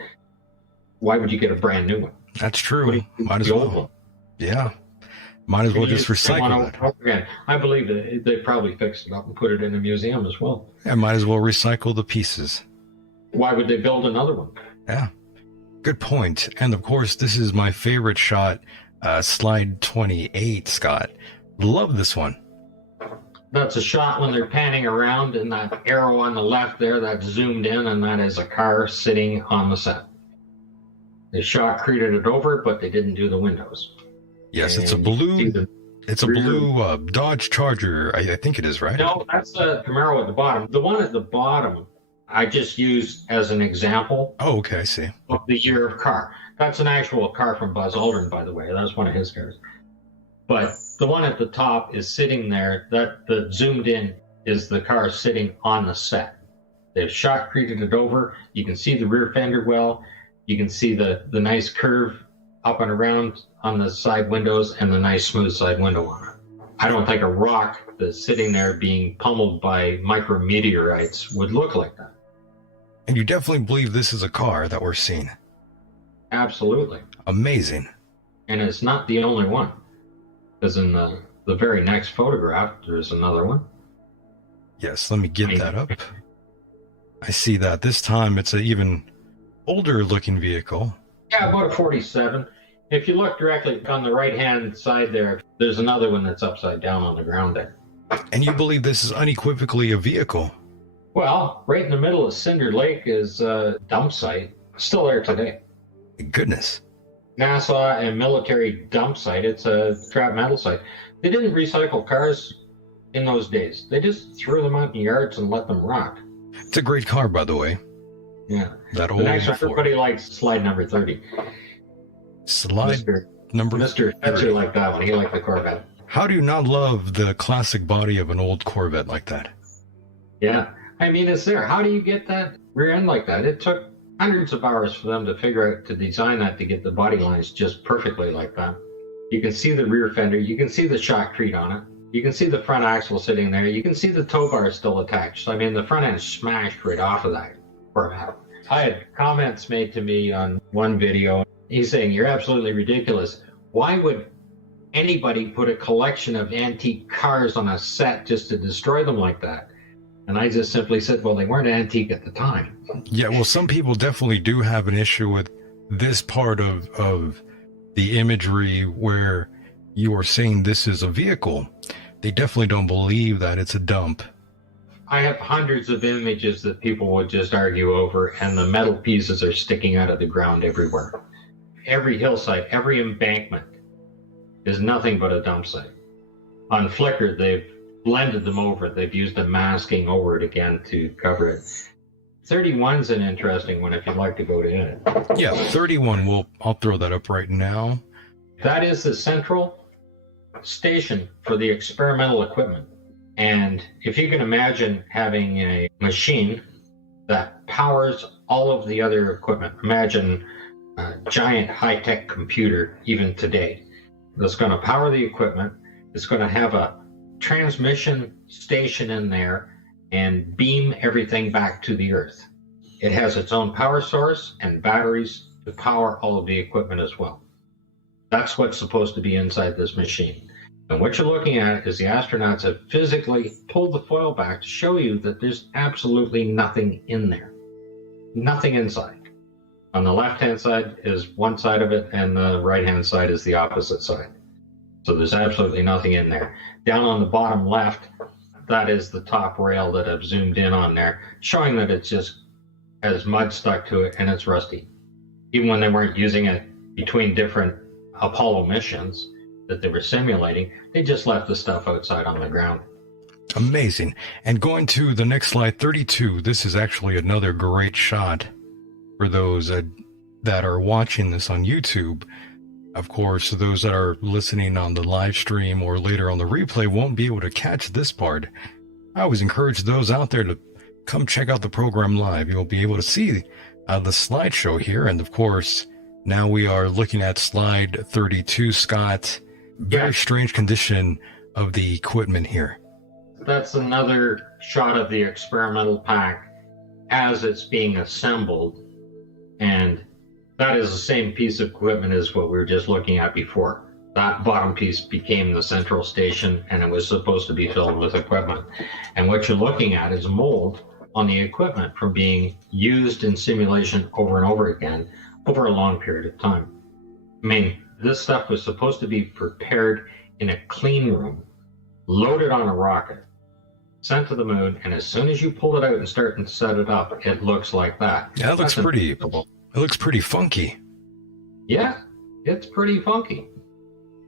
why would you get a brand new one? That's true. Might as well. Yeah. Might as well just recycle that. Again, I believe that they probably fixed it up and put it in a museum as well. Yeah, might as well recycle the pieces. Why would they build another one? Yeah. Good point. And of course, this is my favorite shot, slide 28, Scott. Love this one. That's a shot when they're panning around, and that arrow on the left there, that's zoomed in, and that is a car sitting on the set. They shot-created it over, but they didn't do the windows. Yes, and it's a blue. It's a blue Dodge Charger. I think it is, right? No, that's the Camaro at the bottom. The one at the bottom, I just used as an example. Oh, okay, I see. Of the year of car. That's an actual car from Buzz Aldrin, by the way. That's one of his cars. But the one at the top is sitting there. That the zoomed in is the car sitting on the set. They've shot-created it over. You can see the rear fender well. You can see the nice curve up and around on the side windows and the nice smooth side window on it. I don't think a rock that's sitting there being pummeled by micrometeorites would look like that. And you definitely believe this is a car that we're seeing? Absolutely. Amazing. And it's not the only one. Because in the very next photograph, there's another one. Yes, let me get that up. I see that. This time it's an even older looking vehicle. Yeah, about a 47. If you look directly on the right-hand side there, there's another one that's upside down on the ground there. And you believe this is unequivocally a vehicle? Well, right in the middle of Cinder Lake is a dump site. Still there today. Goodness. NASA and military dump site. It's a scrap metal site. They didn't recycle cars in those days. They just threw them out in yards and let them rot. It's a great car, by the way. Yeah. That the old next one, everybody likes slide number 30. Slide number Mr. 30. liked that one. He liked the Corvette. How do you not love the classic body of an old Corvette like that? Yeah. I mean, it's there. How do you get that rear end like that? It took hundreds of hours for them to figure out to design that to get the body lines just perfectly like that. You can see the rear fender. You can see the shotcrete on it. You can see the front axle sitting there. You can see the tow bar still attached. I mean, the front end smashed right off of that Corvette. I had comments made to me on one video. He's saying, "You're absolutely ridiculous. Why would anybody put a collection of antique cars on a set just to destroy them like that?" And I just simply said, well, they weren't antique at the time. Yeah, well, some people definitely do have an issue with this part of the imagery where you are saying this is a vehicle. They definitely don't believe that it's a dump. I have hundreds of images that people would just argue over, and the metal pieces are sticking out of the ground everywhere. Every hillside, every embankment is nothing but a dump site. On Flickr, they've blended them over. They've used a masking over it again to cover it. 31's an interesting one if you'd like to go to it. Yeah, 31, I'll throw that up right now. That is the central station for the experimental equipment. And if you can imagine having a machine that powers all of the other equipment, imagine a giant high-tech computer even today that's going to power the equipment. It's going to have a transmission station in there and beam everything back to the earth. It has its own power source and batteries to power all of the equipment as well. That's what's supposed to be inside this machine. And what you're looking at is the astronauts have physically pulled the foil back to show you that there's absolutely nothing in there. Nothing inside. On the left-hand side is one side of it, and the right-hand side is the opposite side. So there's absolutely nothing in there. Down on the bottom left, that is the top rail that I've zoomed in on there, showing that it just has mud stuck to it and it's rusty. Even when they weren't using it between different Apollo missions that they were simulating. They just left the stuff outside on the ground. Amazing. And going to the next slide, 32, this is actually another great shot for those that are watching this on YouTube. Of course, those that are listening on the live stream or later on the replay won't be able to catch this part. I always encourage those out there to come check out the program live. You'll be able to see the slideshow here. And of course, now we are looking at slide 32, Scott. Very strange condition of the equipment here. That's another shot of the experimental pack as it's being assembled. And that is the same piece of equipment as what we were just looking at before. That bottom piece became the central station, and it was supposed to be filled with equipment. And what you're looking at is mold on the equipment from being used in simulation over and over again over a long period of time. I mean, this stuff was supposed to be prepared in a clean room, loaded on a rocket, sent to the moon, and as soon as you pull it out and start and set it up, it looks like that. Yeah, it looks pretty. It looks pretty funky. Yeah, it's pretty funky.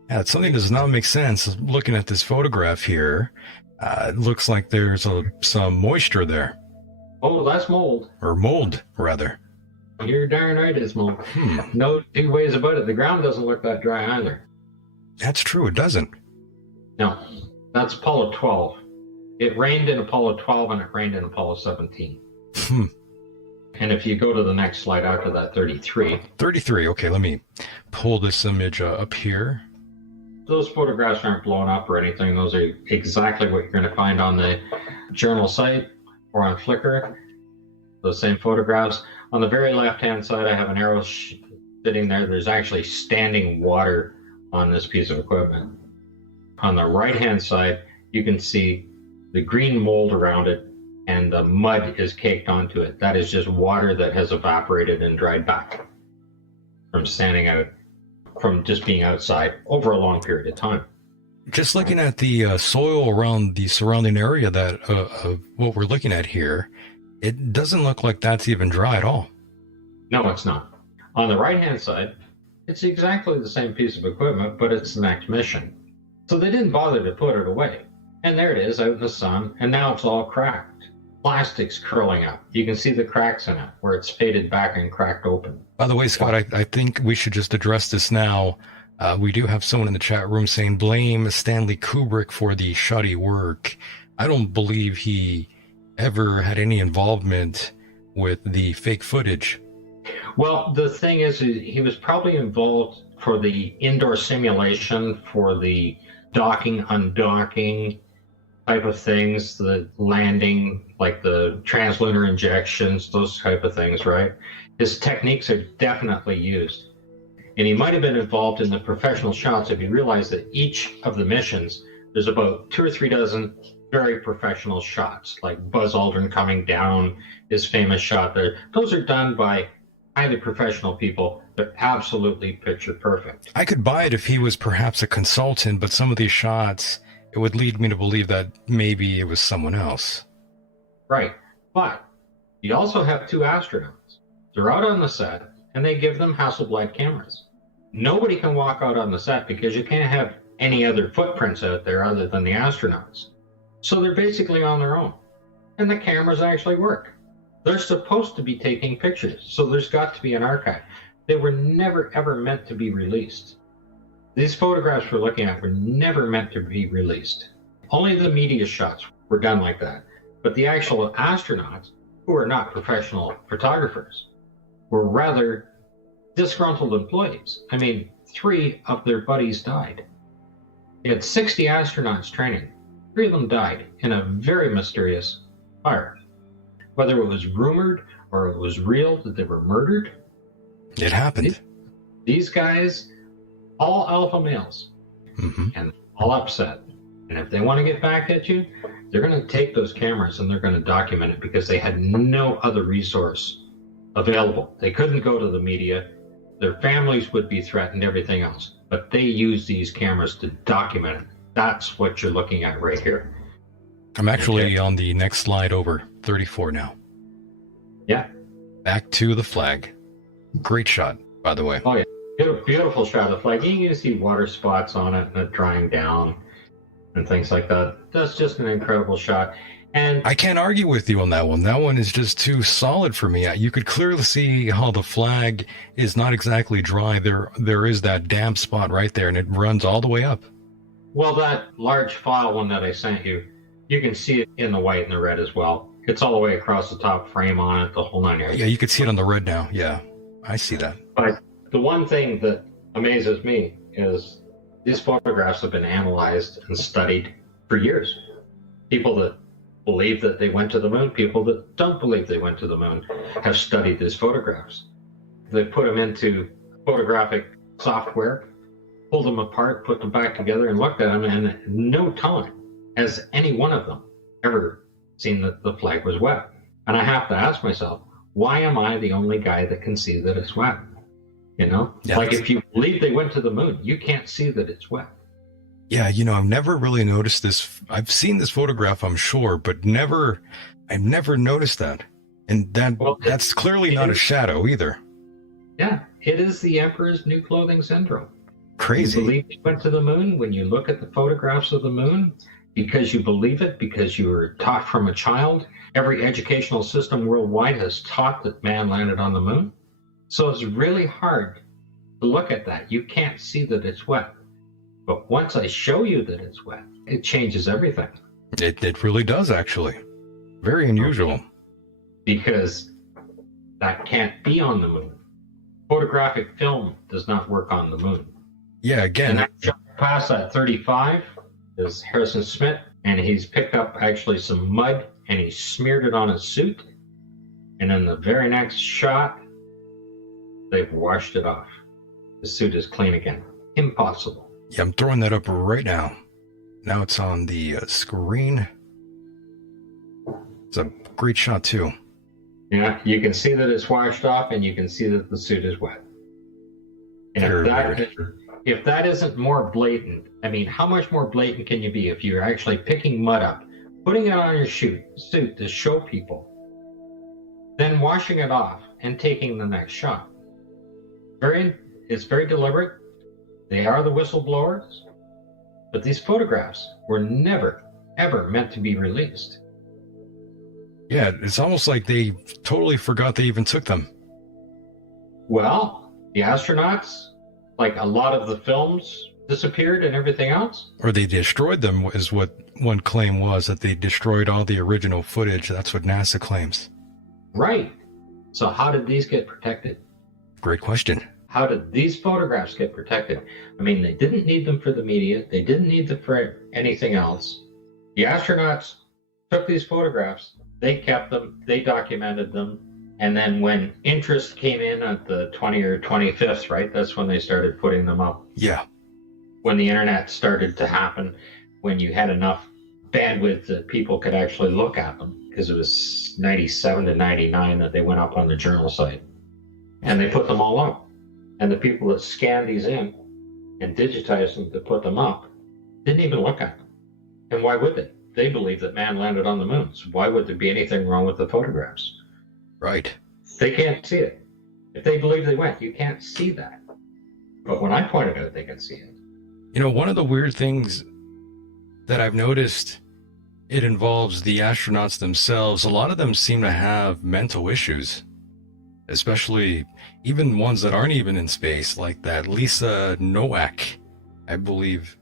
Yeah, something does not make sense. Looking at this photograph here, it looks like there's some moisture there. Oh, that's mold. Or mold, rather. You're darn right it's mold. No two ways about it. The ground doesn't look that dry either. That's true, it doesn't. No, that's Apollo 12. It rained in Apollo 12 and it rained in Apollo 17. And if you go to the next slide after that, 33. 33, okay, let me pull this image up here. Those photographs aren't blown up or anything. Those are exactly what you're going to find on the journal site or on Flickr. Those same photographs. On the very left-hand side, I have an arrow sitting there. There's actually standing water on this piece of equipment. On the right-hand side, you can see the green mold around it, and the mud is caked onto it. That is just water that has evaporated and dried back from standing out, from just being outside over a long period of time. Just looking at the soil around the surrounding area that of what we're looking at here, it doesn't look like that's even dry at all. No, it's not. On the right-hand side, it's exactly the same piece of equipment, but it's the next mission. So they didn't bother to put it away. And there it is out in the sun, and now it's all cracked. Plastic's curling up. You can see the cracks in it where it's faded back and cracked open. By the way, Scott, I think we should just address this now. We do have someone in the chat room saying blame Stanley Kubrick for the shoddy work. I don't believe he ever had any involvement with the fake footage. Well, the thing is, he was probably involved for the indoor simulation, for the docking, undocking type of things, the landing, like the translunar injections, those type of things, right? His techniques are definitely used. And he might have been involved in the professional shots if you realize that each of the missions, there's about 2 or 3 dozen very professional shots, like Buzz Aldrin coming down, his famous shot there. Those are done by highly professional people. They're absolutely picture perfect. I could buy it if he was perhaps a consultant, but some of these shots, it would lead me to believe that maybe it was someone else. Right. But you also have 2 astronauts. They're out on the set, and they give them Hasselblad cameras. Nobody can walk out on the set because you can't have any other footprints out there other than the astronauts. So they're basically on their own. And the cameras actually work. They're supposed to be taking pictures, so there's got to be an archive. They were never, ever meant to be released. These photographs we're looking at were never meant to be released. Only the media shots were done like that. But the actual astronauts, who are not professional photographers, were rather disgruntled employees. I mean, 3 of their buddies died. They had 60 astronauts training. 3 of them died in a very mysterious fire. Whether it was rumored or it was real that they were murdered, it happened. These guys, all alpha males, and all upset. And if they want to get back at you, they're going to take those cameras and they're going to document it because they had no other resource available. They couldn't go to the media. Their families would be threatened, everything else. But they use these cameras to document it. That's what you're looking at right here. I'm actually on the next slide over, 34 now. Yeah. Back to the flag. Great shot, by the way. Oh, yeah. Beautiful shot of the flag. You can see water spots on it and it drying down and things like that. That's just an incredible shot. And I can't argue with you on that one. That one is just too solid for me. You could clearly see how the flag is not exactly dry. There is that damp spot right there, and it runs all the way up. well, that large file one that I sent you, you can see it in the white and the red as well. It's all the way across the top frame on it, the whole 9 yards. Yeah, you could see it on the red now. Yeah, I see that. But the one thing that amazes me is these photographs have been analyzed and studied for years. People that believe that they went to the moon, people that don't believe they went to the moon, have studied these photographs. They put them into photographic software, pulled them apart, put them back together, and looked at them, and in no time has any one of them ever seen that the flag was wet. And I have to ask myself, why am I the only guy that can see that it's wet? You know, Yeah, like if you believe they went to the moon, you can't see that it's wet. Yeah, I've never really noticed this. I've seen this photograph, I'm sure, but I've never noticed that. And that's clearly not a shadow either. Yeah, it is the Emperor's New Clothing Syndrome. Crazy. You believe you went to the moon when you look at the photographs of the moon because you believe it, because you were taught from a child. Every educational system worldwide has taught that man landed on the moon. So it's really hard to look at that. You can't see that it's wet. But once I show you that it's wet, it changes everything. It really does, actually. Very unusual. Because that can't be on the moon. Photographic film does not work on the moon. Yeah, again. And that shot past that 35 is Harrison Smith, and he's picked up actually some mud and he smeared it on his suit. And in the very next shot, they've washed it off. The suit is clean again. Impossible. Yeah, I'm throwing that up right now. Now it's on the screen. It's a great shot, too. Yeah, you can see that it's washed off, and you can see that the suit is wet. And if that isn't more blatant, I mean, how much more blatant can you be if you're actually picking mud up, putting it on your suit to show people, then washing it off and taking the next shot? It's very deliberate. They are the whistleblowers, but these photographs were never, ever meant to be released. Yeah, it's almost like they totally forgot they even took them. Well, the astronauts, like a lot of the films, disappeared and everything else. Or they destroyed them, is what one claim was, that they destroyed all the original footage. That's what NASA claims. Right. So how did these get protected? Great question. How did these photographs get protected? I mean, they didn't need them for the media. They didn't need them for anything else. The astronauts took these photographs. They kept them. They documented them. And then when interest came in at the 20 or 25th, right, that's when they started putting them up. Yeah. When the internet started to happen, when you had enough bandwidth that people could actually look at them, because it was 97 to 99 that they went up on the journal site. And they put them all up. And the people that scanned these in and digitized them to put them up didn't even look at them. And why would they? They believe that man landed on the moon. So why would there be anything wrong with the photographs? Right. They can't see it. If they believe they went, you can't see that. But when I pointed out, they can see it. One of the weird things that I've noticed, it involves the astronauts themselves. A lot of them seem to have mental issues, especially even ones that aren't even in space, like that Lisa Nowak, I believe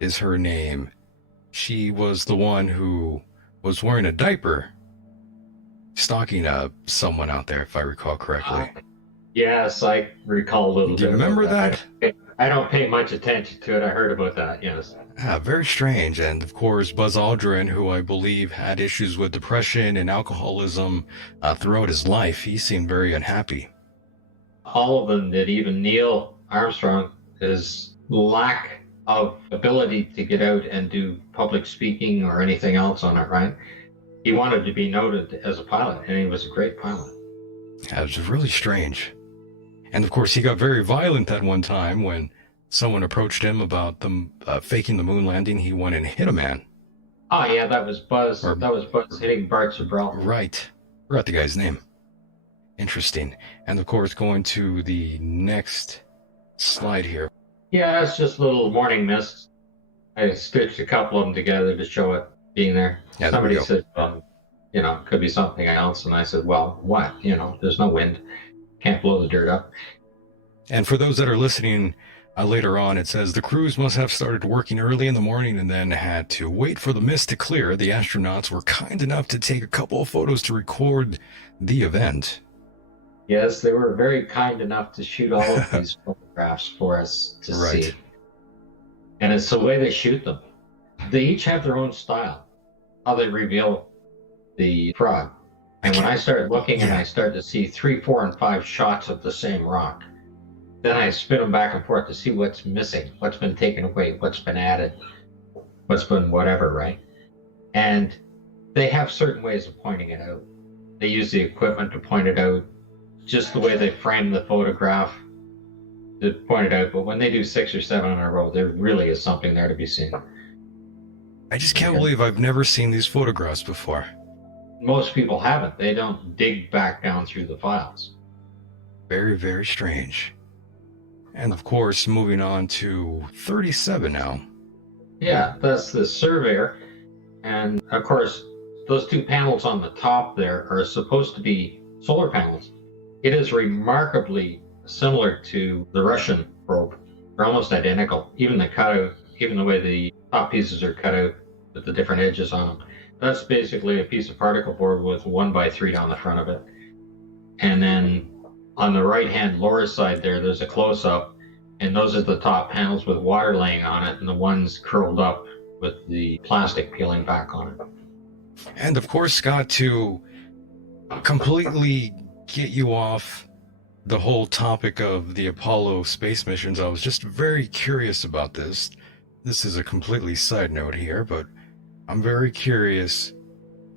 is her name. She was the one who was wearing a diaper, stalking someone out there, if I recall correctly. Yes, I recall a little bit. Do you remember that? I don't pay much attention to it. I heard about that, yes. Very strange. And of course, Buzz Aldrin, who I believe had issues with depression and alcoholism throughout his life, he seemed very unhappy. All of them did, even Neil Armstrong, his lack of ability to get out and do public speaking or anything else on it, right? He wanted to be noted as a pilot, and he was a great pilot. That was really strange. And of course, he got very violent at one time when someone approached him about them faking the moon landing. He went and hit a man. Oh, yeah, that was Buzz. That was Buzz hitting Bart Sobral. Right. Forgot the guy's name. Interesting. And of course, going to the next slide here. Yeah, it's just little morning mists. I stitched a couple of them together to show it being there. Yeah, there we Somebody go. said, it could be something else. And I said, well, what? There's no wind. Can't blow the dirt up. And for those that are listening later on, it says the crews must have started working early in the morning and then had to wait for the mist to clear. The astronauts were kind enough to take a couple of photos to record the event. Yes, they were very kind enough to shoot all of these photographs for us to see. And it's the way they shoot them. They each have their own style, how they reveal the fraud. And when I started looking and I started to see 3, 4, and 5 shots of the same rock, then I spin them back and forth to see what's missing, what's been taken away, what's been added, what's been whatever, right? And they have certain ways of pointing it out. They use the equipment to point it out, just the way they frame the photograph to point it out. But when they do 6 or 7 in a row, there really is something there to be seen. I just can't believe I've never seen these photographs before. Most people haven't. They don't dig back down through the files. Very, very strange. And of course, moving on to 37 now. Yeah, that's the surveyor. And of course, those 2 panels on the top there are supposed to be solar panels. It is remarkably similar to the Russian probe. They're almost identical. Even the cutout, even the way the top pieces are cut out with the different edges on them. That's basically a piece of particle board with 1x3 down the front of it. And then on the right-hand lower side there's a close-up, and those are the top panels with water laying on it, and the ones curled up with the plastic peeling back on it. And of course, Scott, to completely get you off the whole topic of the Apollo space missions, I was just very curious about this. This is a completely side note here, but I'm very curious.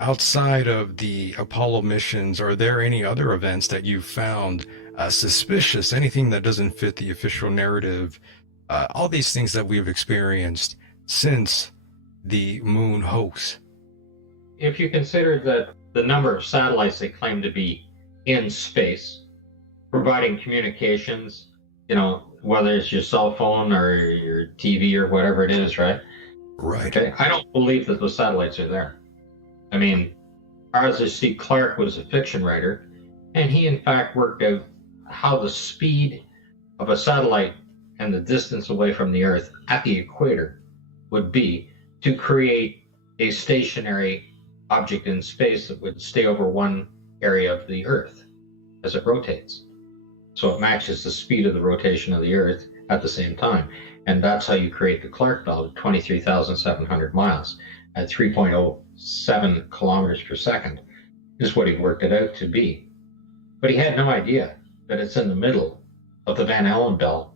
Outside of the Apollo missions, are there any other events that you found suspicious? Anything that doesn't fit the official narrative? All these things that we've experienced since the moon hoax. If you consider that the number of satellites they claim to be in space, providing communications, whether it's your cell phone or your TV or whatever it is, right? Right. Okay. I don't believe that those satellites are there. I mean, Arthur C. Clarke was a fiction writer, and he in fact worked out how the speed of a satellite and the distance away from the Earth at the equator would be to create a stationary object in space that would stay over one area of the Earth as it rotates. So it matches the speed of the rotation of the Earth at the same time. And that's how you create the Clarke belt, 23,700 miles at 3.07 kilometers per second is what he worked it out to be. But he had no idea that it's in the middle of the Van Allen belt,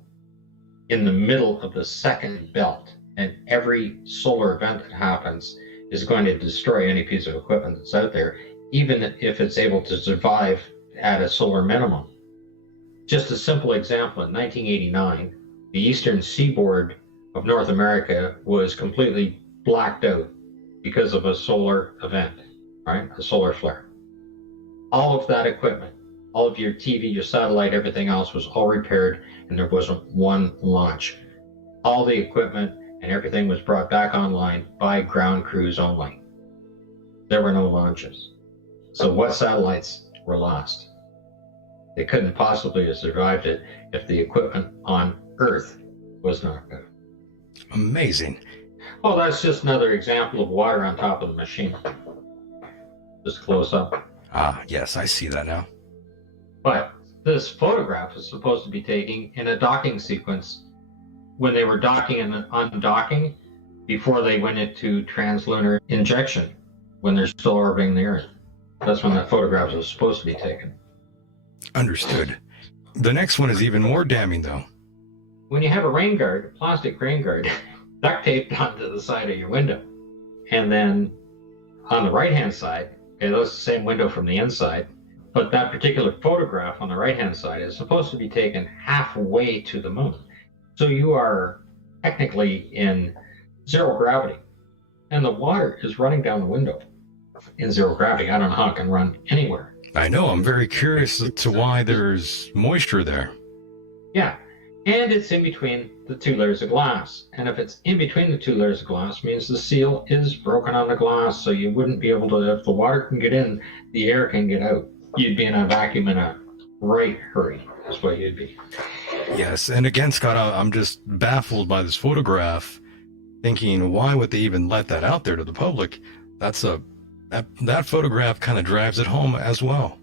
in the middle of the second belt. And every solar event that happens is going to destroy any piece of equipment that's out there, even if it's able to survive at a solar minimum. Just a simple example, in 1989, the eastern seaboard of North America was completely blacked out because of a solar event, right? A solar flare. All of that equipment, all of your TV, your satellite, everything else was all repaired, and there wasn't one launch. All the equipment and everything was brought back online by ground crews only. There were no launches. So what satellites were lost? They couldn't possibly have survived it if the equipment on Earth was knocked out. Amazing. Well, that's just another example of water on top of the machine. Just close up. Ah, yes, I see that now. But this photograph is supposed to be taken in a docking sequence when they were docking and undocking before they went into translunar injection, when they're still orbiting the Earth. That's when that photograph was supposed to be taken. Understood. The next one is even more damning, though. When you have a rain guard, a plastic rain guard, duct taped onto the side of your window, and then on the right-hand side, okay, that's the same window from the inside, but that particular photograph on the right-hand side is supposed to be taken halfway to the moon. So you are technically in zero gravity, and the water is running down the window in zero gravity. I don't know how it can run anywhere. I know, I'm very curious as to why there's moisture there. Yeah, And it's in between the two layers of glass. And if it's in between the two layers of glass, means the seal is broken on the glass, so you wouldn't be able to, if the water can get in, the air can get out. You'd be in a vacuum in a right hurry, is what you'd be. Yes, and again, Scott, I'm just baffled by this photograph, thinking, why would they even let that out there to the public? That photograph kind of drives it home as well.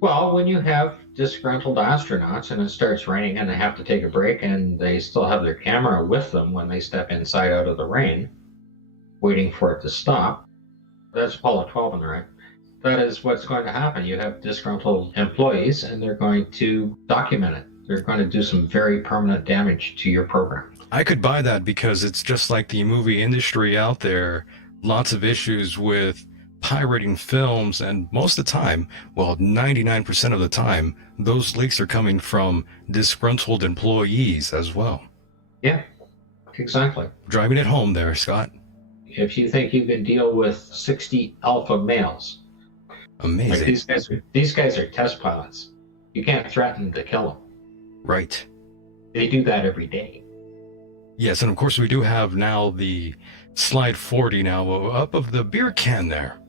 Well, when you have disgruntled astronauts and it starts raining and they have to take a break and they still have their camera with them when they step inside out of the rain, waiting for it to stop, that's Apollo 12 on the right. That is what's going to happen. You have disgruntled employees and they're going to document it. They're going to do some very permanent damage to your program. I could buy that because it's just like the movie industry out there. Lots of issues with pirating films, and most of the time, well, 99% of the time, those leaks are coming from disgruntled employees as well. Yeah, exactly. Driving it home there, Scott. If you think you can deal with 60 alpha males, amazing. Like these guys are test pilots. You can't threaten to kill them. Right. They do that every day. Yes, and of course we do have now the slide 40 now up of the beer can there.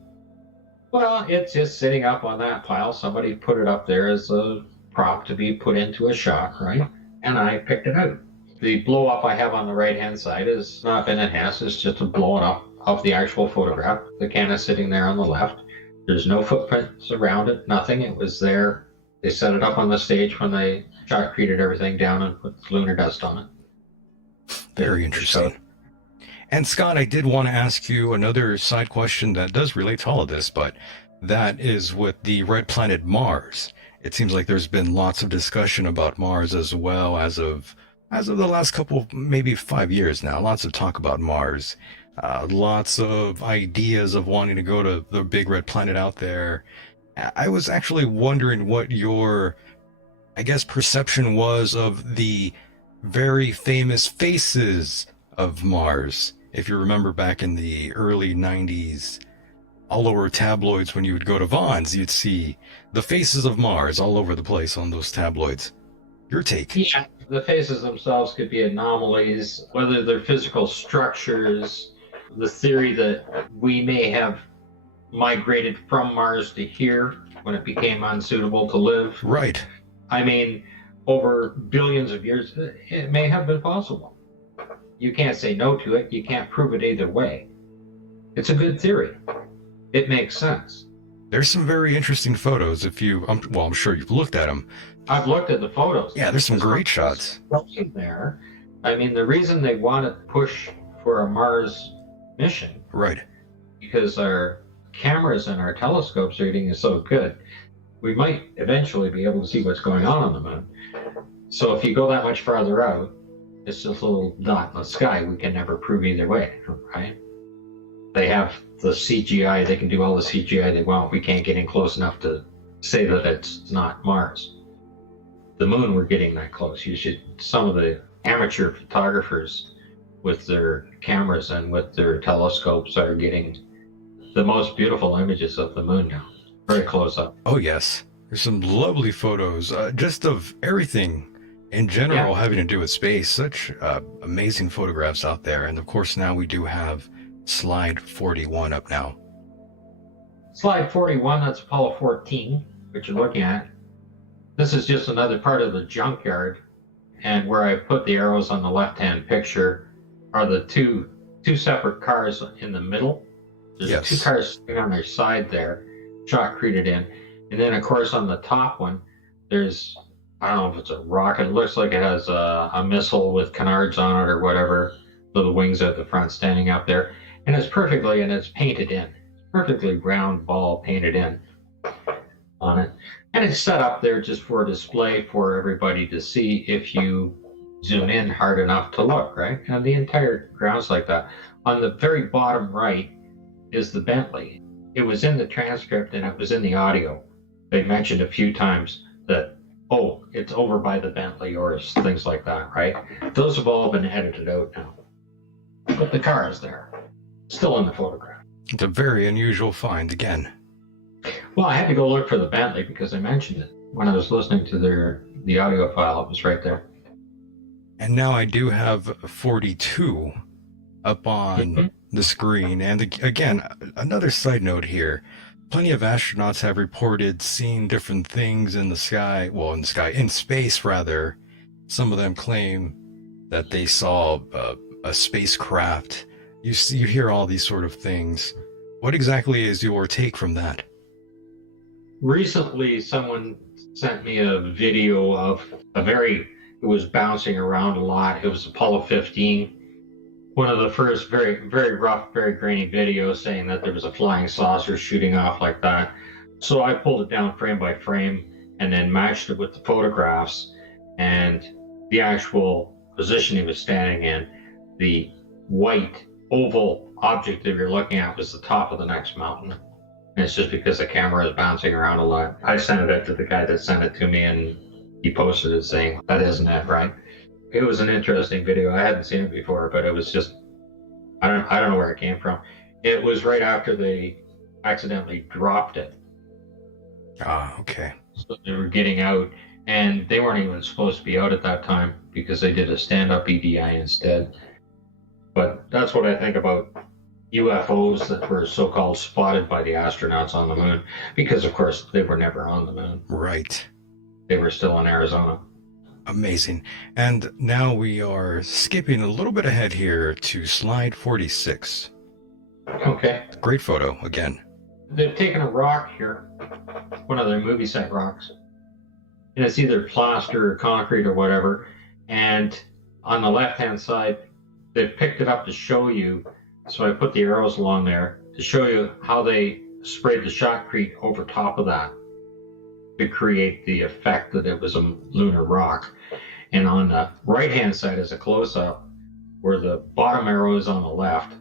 Well, it's just sitting up on that pile. Somebody put it up there as a prop to be put into a shot, right? And I picked it out. The blow up I have on the right-hand side is not been enhanced. It's just a blowing up of the actual photograph. The can is sitting there on the left. There's no footprints around it, nothing. It was there. They set it up on the stage when they shotcreted everything down and put lunar dust on it. Very interesting. And Scott, I did want to ask you another side question that does relate to all of this, but that is with the red planet Mars. It seems like there's been lots of discussion about Mars as well as of the last couple, maybe 5 years now. Lots of talk about Mars. Lots of ideas of wanting to go to the big red planet out there. I was actually wondering what your, I guess, perception was of the very famous faces of Mars. If you remember back in the early 90s, all over tabloids, when you would go to Vaughn's, you'd see the faces of Mars all over the place on those tabloids. Your take? Yeah, the faces themselves could be anomalies, whether they're physical structures, the theory that we may have migrated from Mars to here when it became unsuitable to live. Right. I mean, over billions of years, it may have been possible. You can't say no to it. You can't prove it either way. It's a good theory. It makes sense. There's some very interesting photos. I'm sure you've looked at them. I've looked at the photos. Yeah, there's some great shots. There. I mean, the reason they want to push for a Mars mission, right? Because our cameras and our telescopes reading is so good, we might eventually be able to see what's going on the moon. So if you go that much farther out, it's just a little dot in the sky. We can never prove either way, right? They have the CGI. They can do all the CGI they want. We can't get in close enough to say that it's not Mars. The moon, we're getting that close. Some of the amateur photographers with their cameras and with their telescopes are getting the most beautiful images of the moon now, very close up. Oh, yes. There's some lovely photos, just of everything in general having to do with space. Such amazing photographs out there. And of course, now we do have slide 41 up now. Slide 41, that's Apollo 14, which you're looking at. This is just another part of the junkyard. And where I put the arrows on the left-hand picture are the two separate cars in the middle. There's two cars sitting on their side there, shotcreted in. And then, of course, on the top one, there's, I don't know if it's a rocket. It looks like it has a missile with canards on it or whatever, little wings at the front standing up there. And it's painted in. Perfectly round ball painted in on it. And it's set up there just for display for everybody to see if you zoom in hard enough to look, right? And the entire ground's like that. On the very bottom right is the Bentley. It was in the transcript and it was in the audio. They mentioned a few times that, oh, it's over by the Bentley or things like that, right? Those have all been edited out now. But the car is there, still in the photograph. It's a very unusual find again. Well, I had to go look for the Bentley because they mentioned it. When I was listening to the audio file, it was right there. And now I do have 42 up on the screen. And again, another side note here. Plenty of astronauts have reported seeing different things in the sky. Well, in space rather. Some of them claim that they saw a spacecraft. You hear all these sort of things. What exactly is your take from that? Recently, someone sent me a video of it was bouncing around a lot. It was Apollo 15. One of the first very, very rough, very grainy videos saying that there was a flying saucer shooting off like that. So I pulled it down frame by frame and then matched it with the photographs and the actual position he was standing in. The white oval object that you're looking at was the top of the next mountain. And it's just because the camera is bouncing around a lot. I sent it out to the guy that sent it to me, and he posted it saying, that isn't it, right? It was an interesting video. I hadn't seen it before, but it was just, I don't know where it came from. It was right after they accidentally dropped it. Ah, okay. So they were getting out, and they weren't even supposed to be out at that time because they did a stand-up EDI instead. But that's what I think about UFOs that were so-called spotted by the astronauts on the moon, because of course they were never on the moon. Right. They were still in Arizona. Amazing. And now we are skipping a little bit ahead here to slide 46. Okay. Great photo again. They've taken a rock here, one of their movie set rocks, and it's either plaster or concrete or whatever, and on the left-hand side, they've picked it up to show you. So I put the arrows along there to show you how they sprayed the shotcrete over top of that to create the effect that it was a lunar rock. And on the right-hand side is a close-up where the bottom arrow is on the left.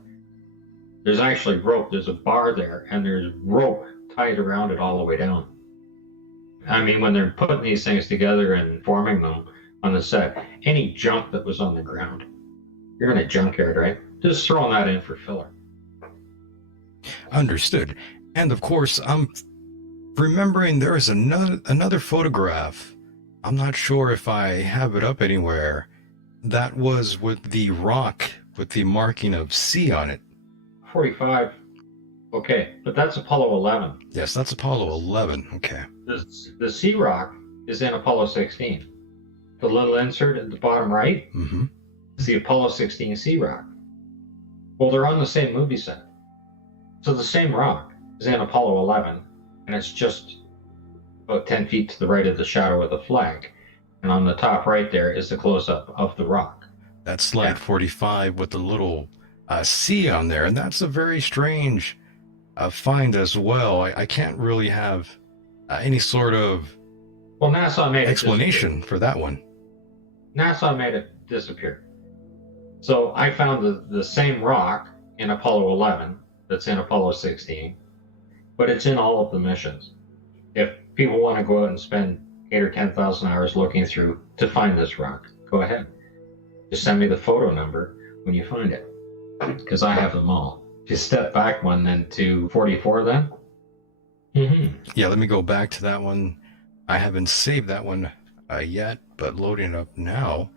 There's actually rope. There's a bar there, and there's rope tied around it all the way down. I mean, when they're putting these things together and forming them on the set, any junk that was on the ground, you're in a junkyard, right? Just throwing that in for filler. Understood. And of course, I'm remembering there is another photograph. I'm not sure if I have it up anywhere. That was with the rock with the marking of C on it. 45. Okay, but that's Apollo 11. Yes, that's Apollo 11. Okay. The C rock is in Apollo 16. The little insert at the bottom right is the Apollo 16 C rock. Well, they're on the same movie set. So the same rock is in Apollo 11, and it's just about 10 feet to the right of the shadow of the flag. And on the top right there is the close-up of the rock. That's slide 45 with the little C on there, and that's a very strange find as well. I can't really have any sort of NASA made explanation for that one. NASA made it disappear. So I found the same rock in Apollo 11 that's in Apollo 16, but it's in all of the missions. If people want to go out and spend 8,000 or 10,000 hours looking through to find this rock, go ahead. Just send me the photo number when you find it, because I have them all. Just step back one then to 44 then. Yeah, let me go back to that one. I haven't saved that one yet, but loading it up now.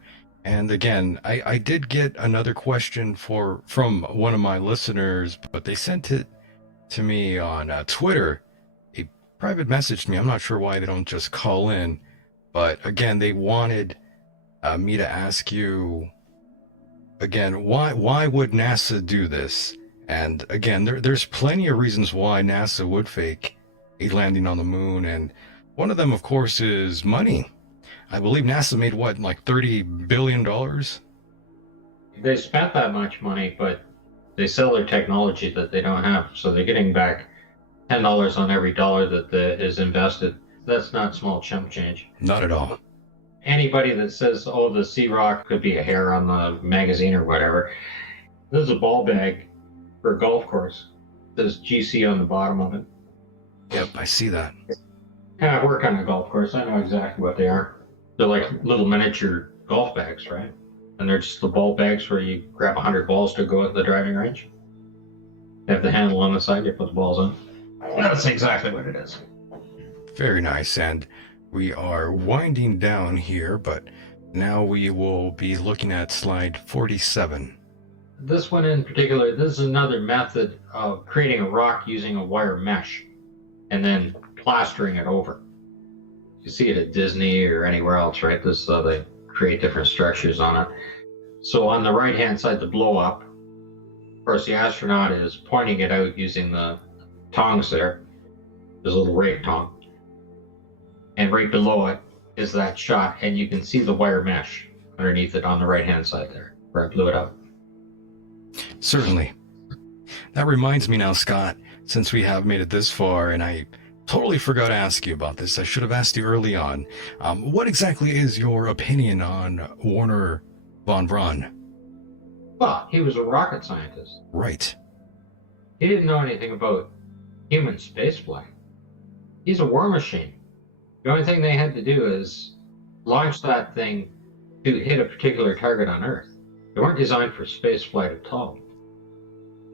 And again, I did get another question from one of my listeners, but they sent it to me on Twitter, a private message to me. I'm not sure why they don't just call in, but again, they wanted me to ask you again, why would NASA do this? And again, there's plenty of reasons why NASA would fake a landing on the moon, and one of them, of course, is money. I believe NASA made what, like $30 billion? They spent that much money, but they sell their technology that they don't have. So they're getting back $10 on every dollar that is invested. That's not small chump change. Not at all. Anybody that says, oh, the Sea Rock could be a hair on the magazine or whatever, there's a ball bag for a golf course. There's GC on the bottom of it. Yep, I see that. Yeah, I work on a golf course. I know exactly what they are. They're like little miniature golf bags, right? And they're just the ball bags where you grab 100 balls to go at the driving range. They have the handle on the side, you put the balls in. That's exactly what it is. Very nice. And we are winding down here, but Now we will be looking at slide 47. This one in particular, this is another method of creating a rock using a wire mesh and then plastering it over. You see it at Disney or anywhere else, right? This is how they create different structures on it. So on the right-hand side, the blow up, of course, the astronaut is pointing it out using the tongs there. There's a little rake tong. And right below it is that shot, and you can see the wire mesh underneath it on the right-hand side there, where I blew it up. Certainly. That reminds me now, Scott, since we have made it this far, and I totally forgot to ask you about this. I should have asked you early on. What exactly is your opinion on Wernher von Braun? Well, he was a rocket scientist. Right. He didn't know anything about human spaceflight. He's a war machine. The only thing they had to do is launch that thing to hit a particular target on Earth. They weren't designed for spaceflight at all.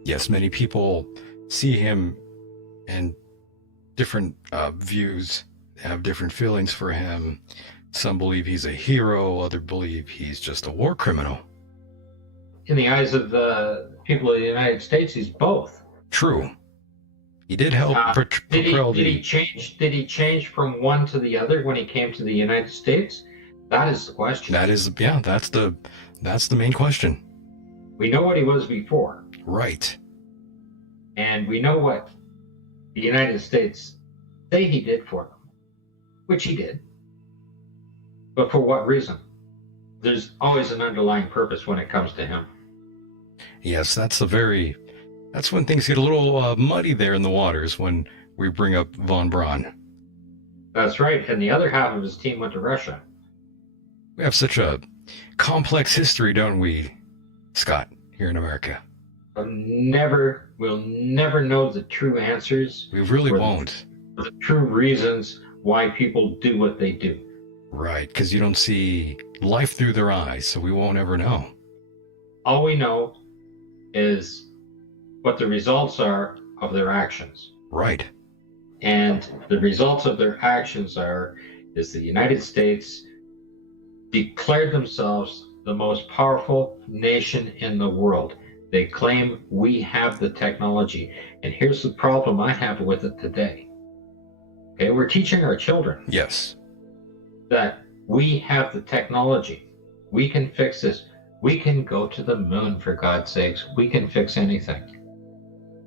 Yes, many people see him in different views, have different feelings for him. Some believe he's a hero, others believe he's just a war criminal. In the eyes of the people of the United States, he's both. True. He did help propel did he change from one to the other when he came to the United States? That is the question. That's the main question. We know what he was before. Right. And we know what the United States say he did for them, which he did. But for what reason? There's always an underlying purpose when it comes to him. Yes, that's when things get a little muddy there in the waters when we bring up von Braun. That's right. And the other half of his team went to Russia. We have such a complex history, don't we, Scott, here in America? We'll never know the true answers. We really won't. The true reasons why people do what they do. Right, because you don't see life through their eyes, so we won't ever know. All we know is what the results are of their actions. Right. And the results of their actions is the United States declared themselves the most powerful nation in the world. They claim we have the technology. And here's the problem I have with it today. Okay, we're teaching our children. Yes. That we have the technology. We can fix this. We can go to the moon, for God's sakes. We can fix anything.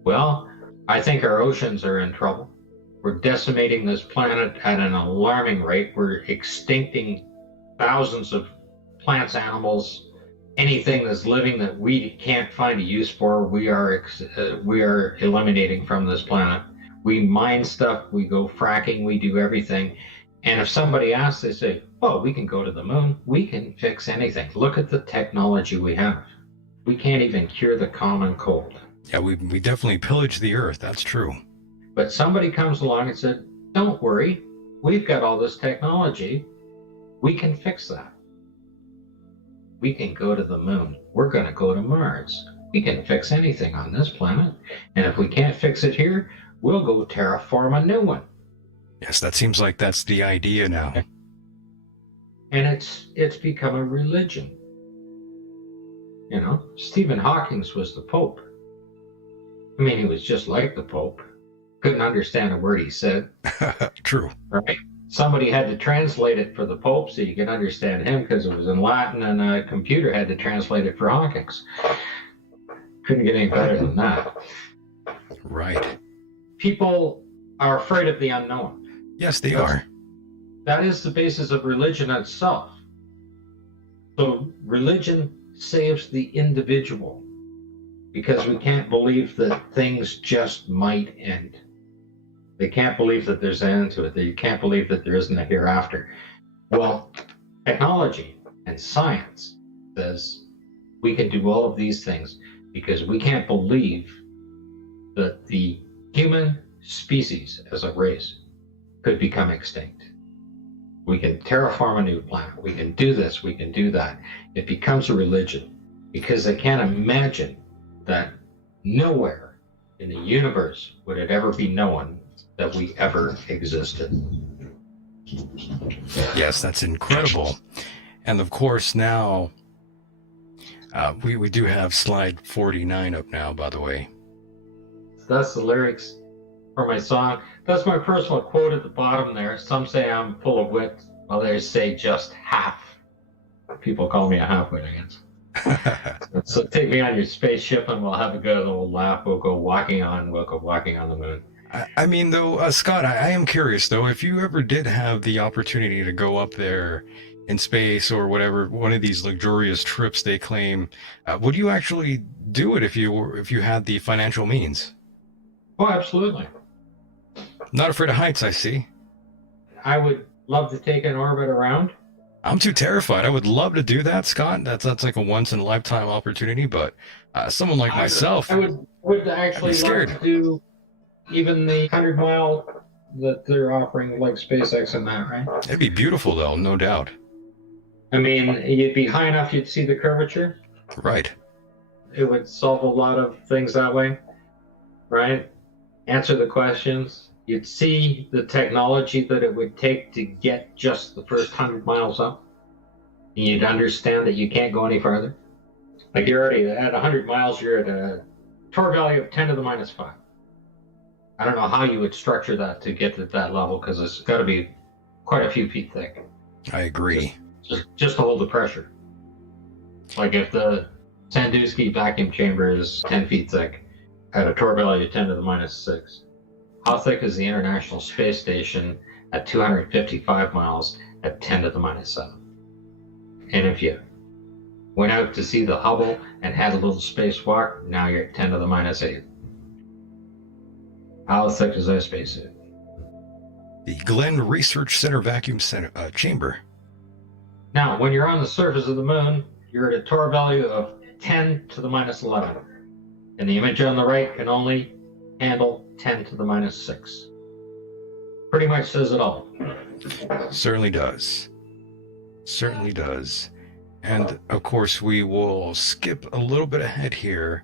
Well, I think our oceans are in trouble. We're decimating this planet at an alarming rate. We're extincting thousands of plants, animals, anything that's living that we can't find a use for. We are eliminating from this planet. We mine stuff. We go fracking. We do everything. And if somebody asks, they say, well, we can go to the moon. We can fix anything. Look at the technology we have. We can't even cure the common cold. Yeah, we definitely pillaged the earth. That's true. But somebody comes along and said, don't worry. We've got all this technology. We can fix that. We can go to the moon. We're going to go to Mars. We can fix anything on this planet. And if we can't fix it here, we'll go terraform a new one. Yes, that seems like that's the idea now. And it's become a religion. You know, Stephen Hawking was the Pope. I mean, he was just like the Pope. Couldn't understand a word he said. True. Right? Somebody had to translate it for the Pope so you could understand him because it was in Latin, and a computer had to translate it for Hawkins. Couldn't get any better than that. Right. People are afraid of the unknown. Yes, they are. That is the basis of religion itself. So religion saves the individual because we can't believe that things just might end. They can't believe that there's an end to it. They can't believe that there isn't a hereafter. Well, technology and science says we can do all of these things because we can't believe that the human species as a race could become extinct. We can terraform a new planet. We can do this. We can do that. It becomes a religion because they can't imagine that nowhere in the universe would it ever be known that we ever existed. Yes, that's incredible. And of course, now we do have slide 49 up now, by the way. That's the lyrics for my song. That's my personal quote at the bottom there. Some say I'm full of wit, others say just half. People call me a half-wit, I guess. So take me on your spaceship and we'll have a good old laugh. We'll go walking on the moon. I mean, though, Scott, I am curious, though, if you ever did have the opportunity to go up there in space or whatever, one of these luxurious trips they claim, would you actually do it if you had the financial means? Oh, absolutely. Not afraid of heights, I see. I would love to take an orbit around. I'm too terrified. I would love to do that, Scott. That's like a once-in-a-lifetime opportunity, but someone like myself, I would actually love to do even the 100-mile that they're offering, like SpaceX and that, right? It'd be beautiful, though, no doubt. I mean, you'd be high enough you'd see the curvature. Right. It would solve a lot of things that way, right? Answer the questions. You'd see the technology that it would take to get just the first 100 miles up. And you'd understand that you can't go any farther. Like you're already at 100 miles, you're at a torque value of 10 to the minus 5. I don't know how you would structure that to get to that level because it's got to be quite a few feet thick. I agree. Just to hold the pressure. Like if the Sandusky vacuum chamber is 10 feet thick at a torque value of 10 to the minus 6. How thick is the International Space Station at 255 miles at 10 to the minus 7? And if you went out to see the Hubble and had a little spacewalk, now you're at 10 to the minus 8. How thick is that spacesuit? The Glenn Research Center vacuum chamber. Now, when you're on the surface of the moon, you're at a torque value of 10 to the minus 11. And the image on the right can only handle 10 to the minus 6. Pretty much says it all. Certainly does. Certainly does. And of course, we will skip a little bit ahead here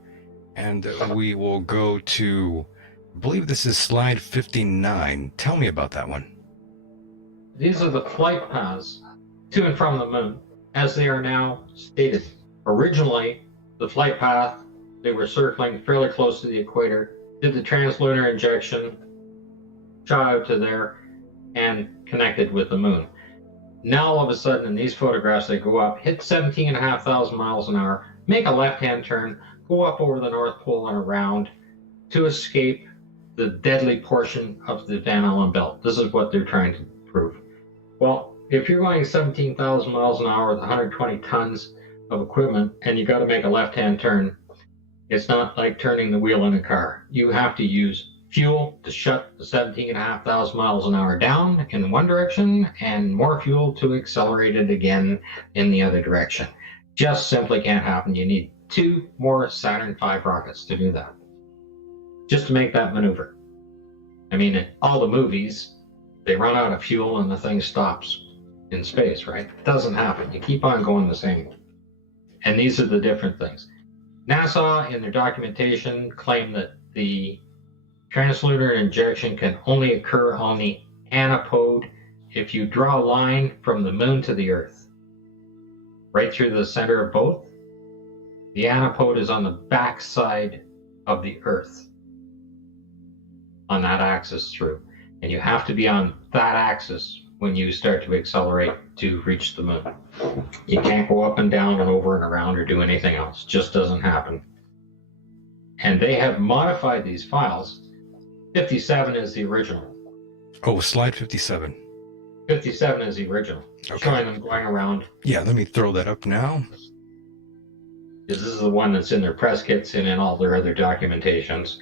and we will go to, I believe this is slide 59. Tell me about that one. These are the flight paths to and from the moon, as they are now stated. Originally, the flight path, they were circling fairly close to the equator, did the translunar injection, shot out to there, and connected with the moon. Now, all of a sudden, in these photographs, they go up, hit 17,500 miles an hour, make a left-hand turn, go up over the North Pole and around to escape the deadly portion of the Van Allen belt. This is what they're trying to prove. Well, if you're going 17,000 miles an hour with 120 tons of equipment and you got to make a left-hand turn, it's not like turning the wheel in a car. You have to use fuel to shut the 17,500 miles an hour down in one direction and more fuel to accelerate it again in the other direction. Just simply can't happen. You need 2 more Saturn V rockets to do that, just to make that maneuver. I mean, in all the movies, they run out of fuel and the thing stops in space, right? It doesn't happen. You keep on going the same way. And these are the different things. NASA, in their documentation, claim that the translunar injection can only occur on the antipode if you draw a line from the moon to the Earth, right through the center of both. The antipode is on the back side of the Earth, on that axis through. And you have to be on that axis when you start to accelerate to reach the moon. You can't go up and down and over and around or do anything else. Just doesn't happen. And they have modified these files. 57 is the original. Oh, slide 57. 57 is the original. Okay. Showing them going around. Yeah, let me throw that up now. This is the one that's in their press kits and in all their other documentations.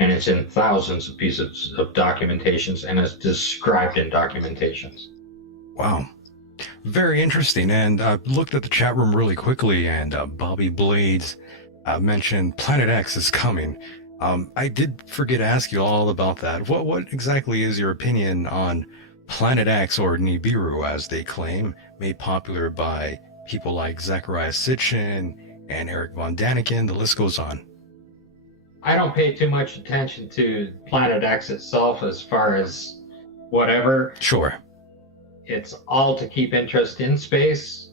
And it's in thousands of pieces of documentations and it's described in documentations. Wow. Very interesting. And I looked at the chat room really quickly and Bobby Blades mentioned Planet X is coming. I did forget to ask you all about that. What exactly is your opinion on Planet X, or Nibiru as they claim, made popular by people like Zecharia Sitchin and Eric von Daniken? The list goes on. I don't pay too much attention to Planet X itself as far as whatever. Sure. It's all to keep interest in space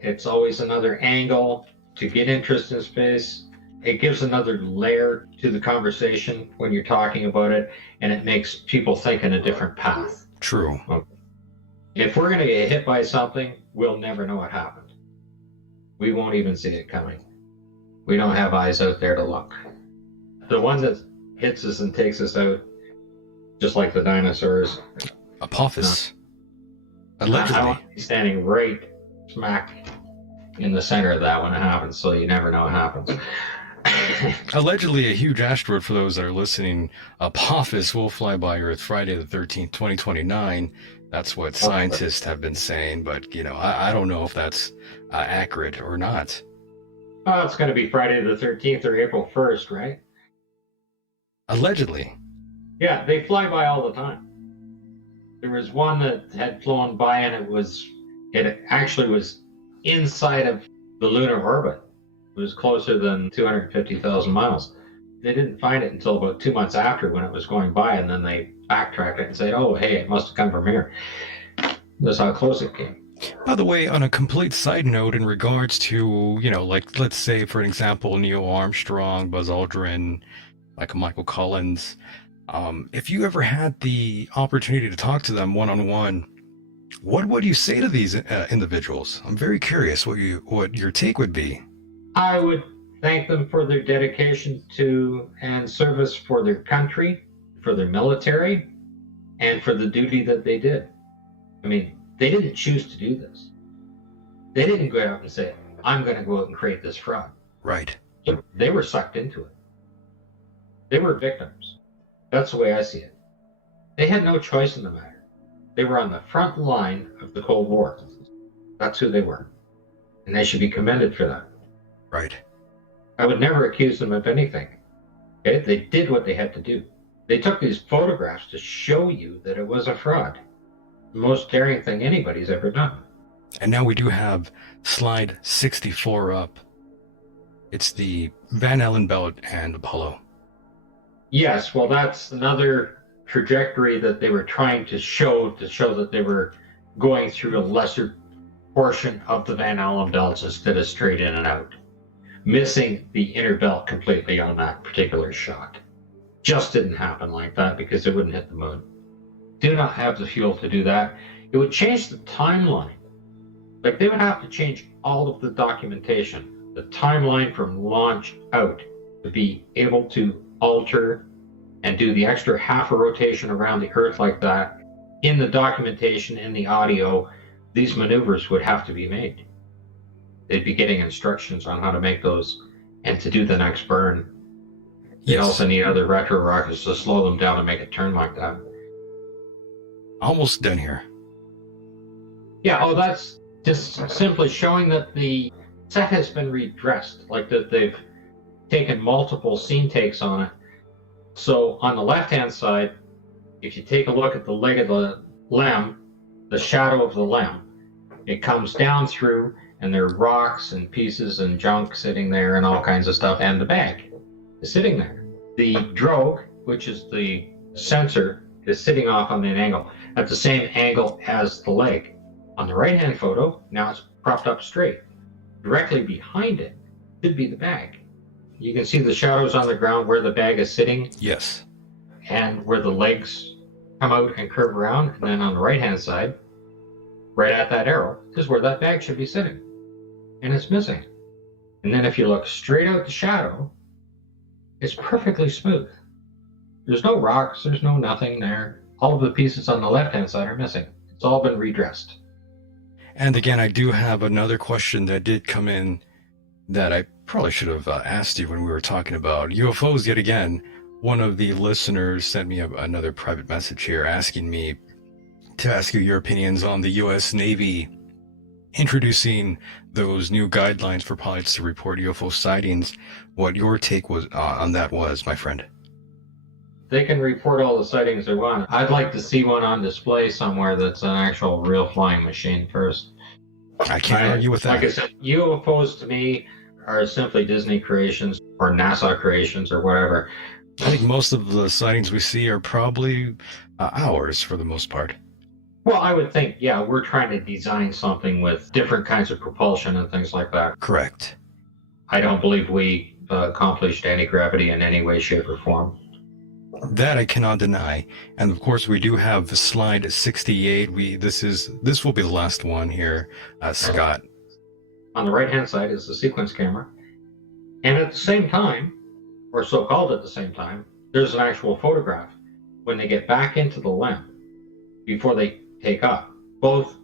It's always another angle to get interest in space. It gives another layer to the conversation when you're talking about it, and it makes people think in a different path. True. If we're going to get hit by something, we'll never know what happened. We won't even see it coming. We don't have eyes out there to look. The one that hits us and takes us out, just like the dinosaurs. Apophis. I Allegedly. want to be standing right smack in the center of that when it happens, so you never know what happens. Allegedly, a huge asteroid, for those that are listening, Apophis, will fly by Earth Friday the 13th, 2029. That's what scientists have been saying, but, I don't know if that's accurate or not. Oh, it's going to be Friday the 13th or April 1st, right? Allegedly. Yeah, they fly by all the time. There was one that had flown by, and it actually was inside of the lunar orbit. It was closer than 250,000 miles. They didn't find it until about 2 months after, when it was going by, and then they backtracked it and said, oh, hey, it must have come from here. That's how close it came. By the way, on a complete side note, in regards to, let's say, for example, Neil Armstrong, Buzz Aldrin, like Michael Collins, if you ever had the opportunity to talk to them one-on-one, what would you say to these individuals? I'm very curious what your take would be. I would thank them for their dedication to and service for their country, for their military, and for the duty that they did. I mean, they didn't choose to do this. They didn't go out and say, I'm going to go out and create this fraud. Right. They were sucked into it. They were victims. That's the way I see it. They had no choice in the matter. They were on the front line of the Cold War. That's who they were. And they should be commended for that. Right. I would never accuse them of anything. Okay? They did what they had to do. They took these photographs to show you that it was a fraud. The most daring thing anybody's ever done. And now we do have slide 64 up. It's the Van Allen belt and Apollo. Yes, well, that's another trajectory that they were trying to show that they were going through a lesser portion of the Van Allen belts instead of straight in and out, missing the inner belt completely on that particular shot. Just didn't happen like that because it wouldn't hit the moon. Do not have the fuel to do that. It would change the timeline. Like, they would have to change all of the documentation, the timeline from launch out, to be able to alter and do the extra half a rotation around the Earth like that. In the documentation, in the audio, these maneuvers would have to be made. They'd be getting instructions on how to make those and to do the next burn. You also need other retro rockets to slow them down and make it turn like that. Almost done here. Yeah, that's just simply showing that the set has been redressed, like that they've taken multiple scene takes on it. So on the left-hand side, if you take a look at the leg of the LEM, the shadow of the LEM, it comes down through, and there are rocks and pieces and junk sitting there and all kinds of stuff, and the bag is sitting there. The drogue, which is the sensor, is sitting off on an angle, at the same angle as the leg. On the right-hand photo, now it's propped up straight. Directly behind it should be the bag. You can see the shadows on the ground where the bag is sitting. Yes. And where the legs come out and curve around. And then on the right-hand side, right at that arrow, is where that bag should be sitting. And it's missing. And then if you look straight out the shadow, it's perfectly smooth. There's no rocks, there's no nothing there. All of the pieces on the left-hand side are missing. It's all been redressed. And again, I do have another question that did come in that I probably should have asked you when we were talking about UFOs yet again. One of the listeners sent me another private message here asking me to ask you your opinions on the U.S. Navy introducing those new guidelines for pilots to report UFO sightings. What your take was on that was, my friend. They can report all the sightings they want. I'd like to see one on display somewhere that's an actual real flying machine first. I can't argue with that. Like I said, UFOs to me are simply Disney creations or NASA creations or whatever. I think most of the sightings we see are probably ours for the most part. Well, I would think, yeah, we're trying to design something with different kinds of propulsion and things like that. Correct. I don't believe we accomplished anti-gravity in any way, shape, or form. That I cannot deny. And of course, we do have slide 68. This will be the last one here, Scott. On the right-hand side is the sequence camera. And at the same time, or so-called at the same time, there's an actual photograph when they get back into the limb before they take up. Both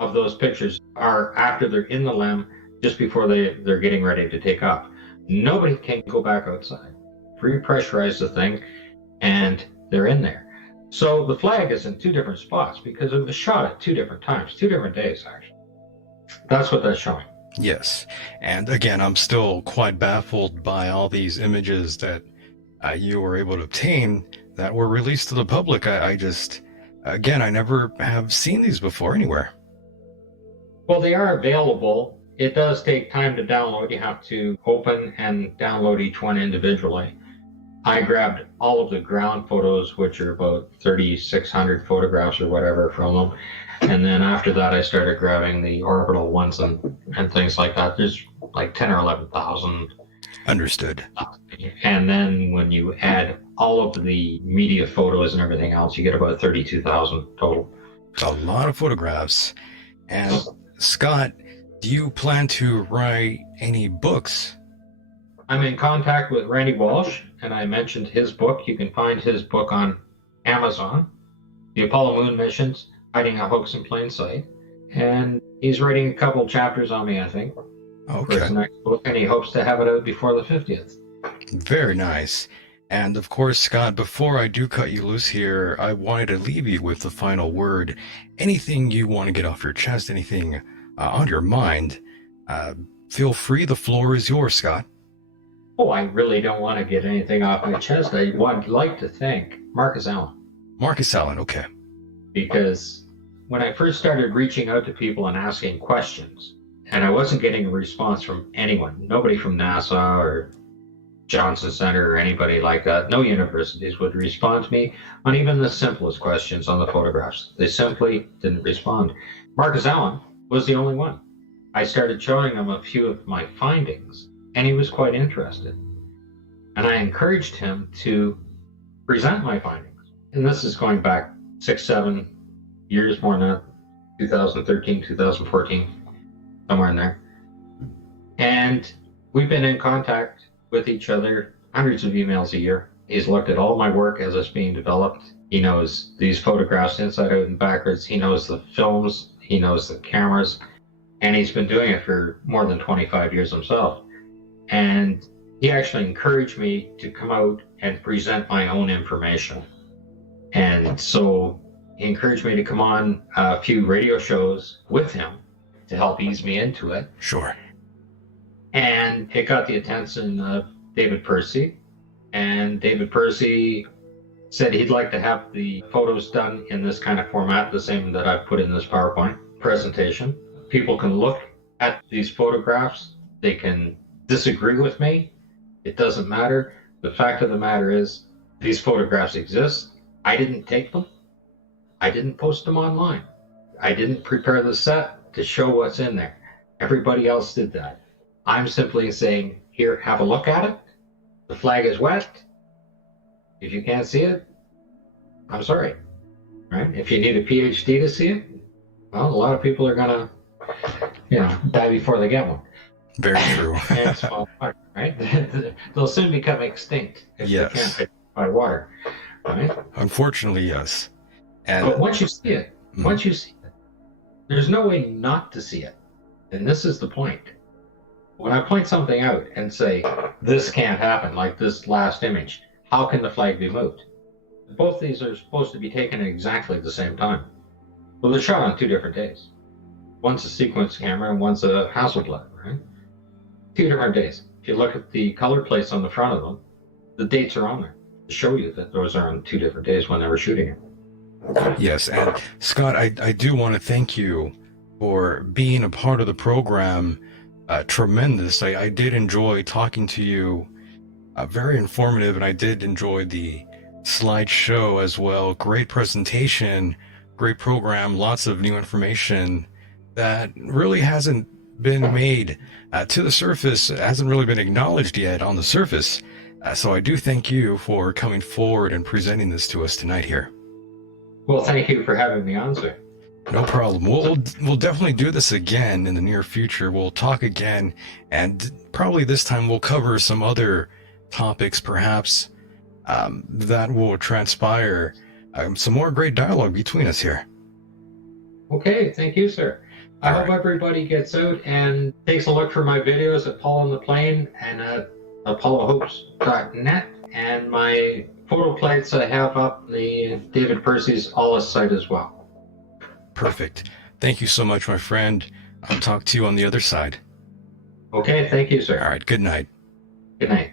of those pictures are after they're in the limb, just before they're getting ready to take up. Nobody can go back outside. Pre-pressurize the thing, and they're in there. So the flag is in two different spots because it was shot at two different times, 2 different days, actually. That's what that's showing. Yes. And again, I'm still quite baffled by all these images that you were able to obtain that were released to the public. I just, again, I never have seen these before anywhere. Well, they are available. It does take time to download. You have to open and download each one individually. I grabbed all of the ground photos, which are about 3,600 photographs or whatever from them. And then after that, I started grabbing the orbital ones and things like that. There's like 10 or 11,000. Understood. And then when you add all of the media photos and everything else, you get about 32,000 total. A lot of photographs. And Scott, do you plan to write any books? I'm in contact with Randy Walsh, and I mentioned his book. You can find his book on Amazon, The Apollo Moon Missions, Hiding a Hoax in Plain Sight. And he's writing a couple chapters on me, I think, for his next book, and he hopes to have it out before the 50th. Very nice. And of course, Scott, before I do cut you loose here, I wanted to leave you with the final word. Anything you want to get off your chest, anything on your mind, feel free. The floor is yours, Scott. Oh, I really don't want to get anything off my chest. I would like to thank Marcus Allen. Marcus Allen, okay. Because when I first started reaching out to people and asking questions, and I wasn't getting a response from anyone, nobody from NASA or Johnson Center or anybody like that, no universities would respond to me on even the simplest questions on the photographs. They simply didn't respond. Marcus Allen was the only one. I started showing him a few of my findings, and he was quite interested. And I encouraged him to present my findings. And this is going back 6-7 years more than that, 2013, 2014, somewhere in there. And we've been in contact with each other, hundreds of emails a year. He's looked at all my work as it's being developed. He knows these photographs inside out and backwards. He knows the films. He knows the cameras. And he's been doing it for more than 25 years himself. And he actually encouraged me to come out and present my own information. And so he encouraged me to come on a few radio shows with him to help ease me into it. Sure. And it got the attention of David Percy. And David Percy said he'd like to have the photos done in this kind of format, the same that I've put in this PowerPoint presentation. People can look at these photographs. They can disagree with me. It doesn't matter. The fact of the matter is these photographs exist. I didn't take them. I didn't post them online. I didn't prepare the set to show what's in there. Everybody else did that. I'm simply saying, here, have a look at it. The flag is wet. If you can't see it, I'm sorry. Right? If you need a PhD to see it, well, a lot of people are gonna, die before they get one. Very true. And small water, right? They'll soon become extinct if Yes. they can't fit by water, right? Unfortunately, yes. And But once you see it, there's no way not to see it. And this is the point. When I point something out and say, this can't happen, like this last image, how can the flag be moved? Both these are supposed to be taken at exactly the same time. Well, they're shot on 2 different days. One's a sequence camera and one's a Hasselblad, right? 2 different days. If you look at the color plates on the front of them, the dates are on there to show you that those are on 2 different days when they were shooting it. yes, and Scott, I do want to thank you for being a part of the program. Tremendous. I did enjoy talking to you. Very informative, and I did enjoy the slideshow as well. Great presentation great program, lots of new information that really hasn't been made to the surface, hasn't really been acknowledged yet on the surface. So I do thank you for coming forward and presenting this to us tonight here. Well, thank you for having me on, sir. No problem. We'll definitely do this again in the near future. We'll talk again, and probably this time we'll cover some other topics, perhaps, that will transpire some more great dialogue between us here. Okay, thank you, sir. I hope everybody gets out and takes a look for my videos at Paul on the Plane and at apollohopes.net, and my photo plates I have up the David Percy's Alles site as well. Perfect. Thank you so much, my friend. I'll talk to you on the other side. Okay, thank you, sir. All right, good night. Good night.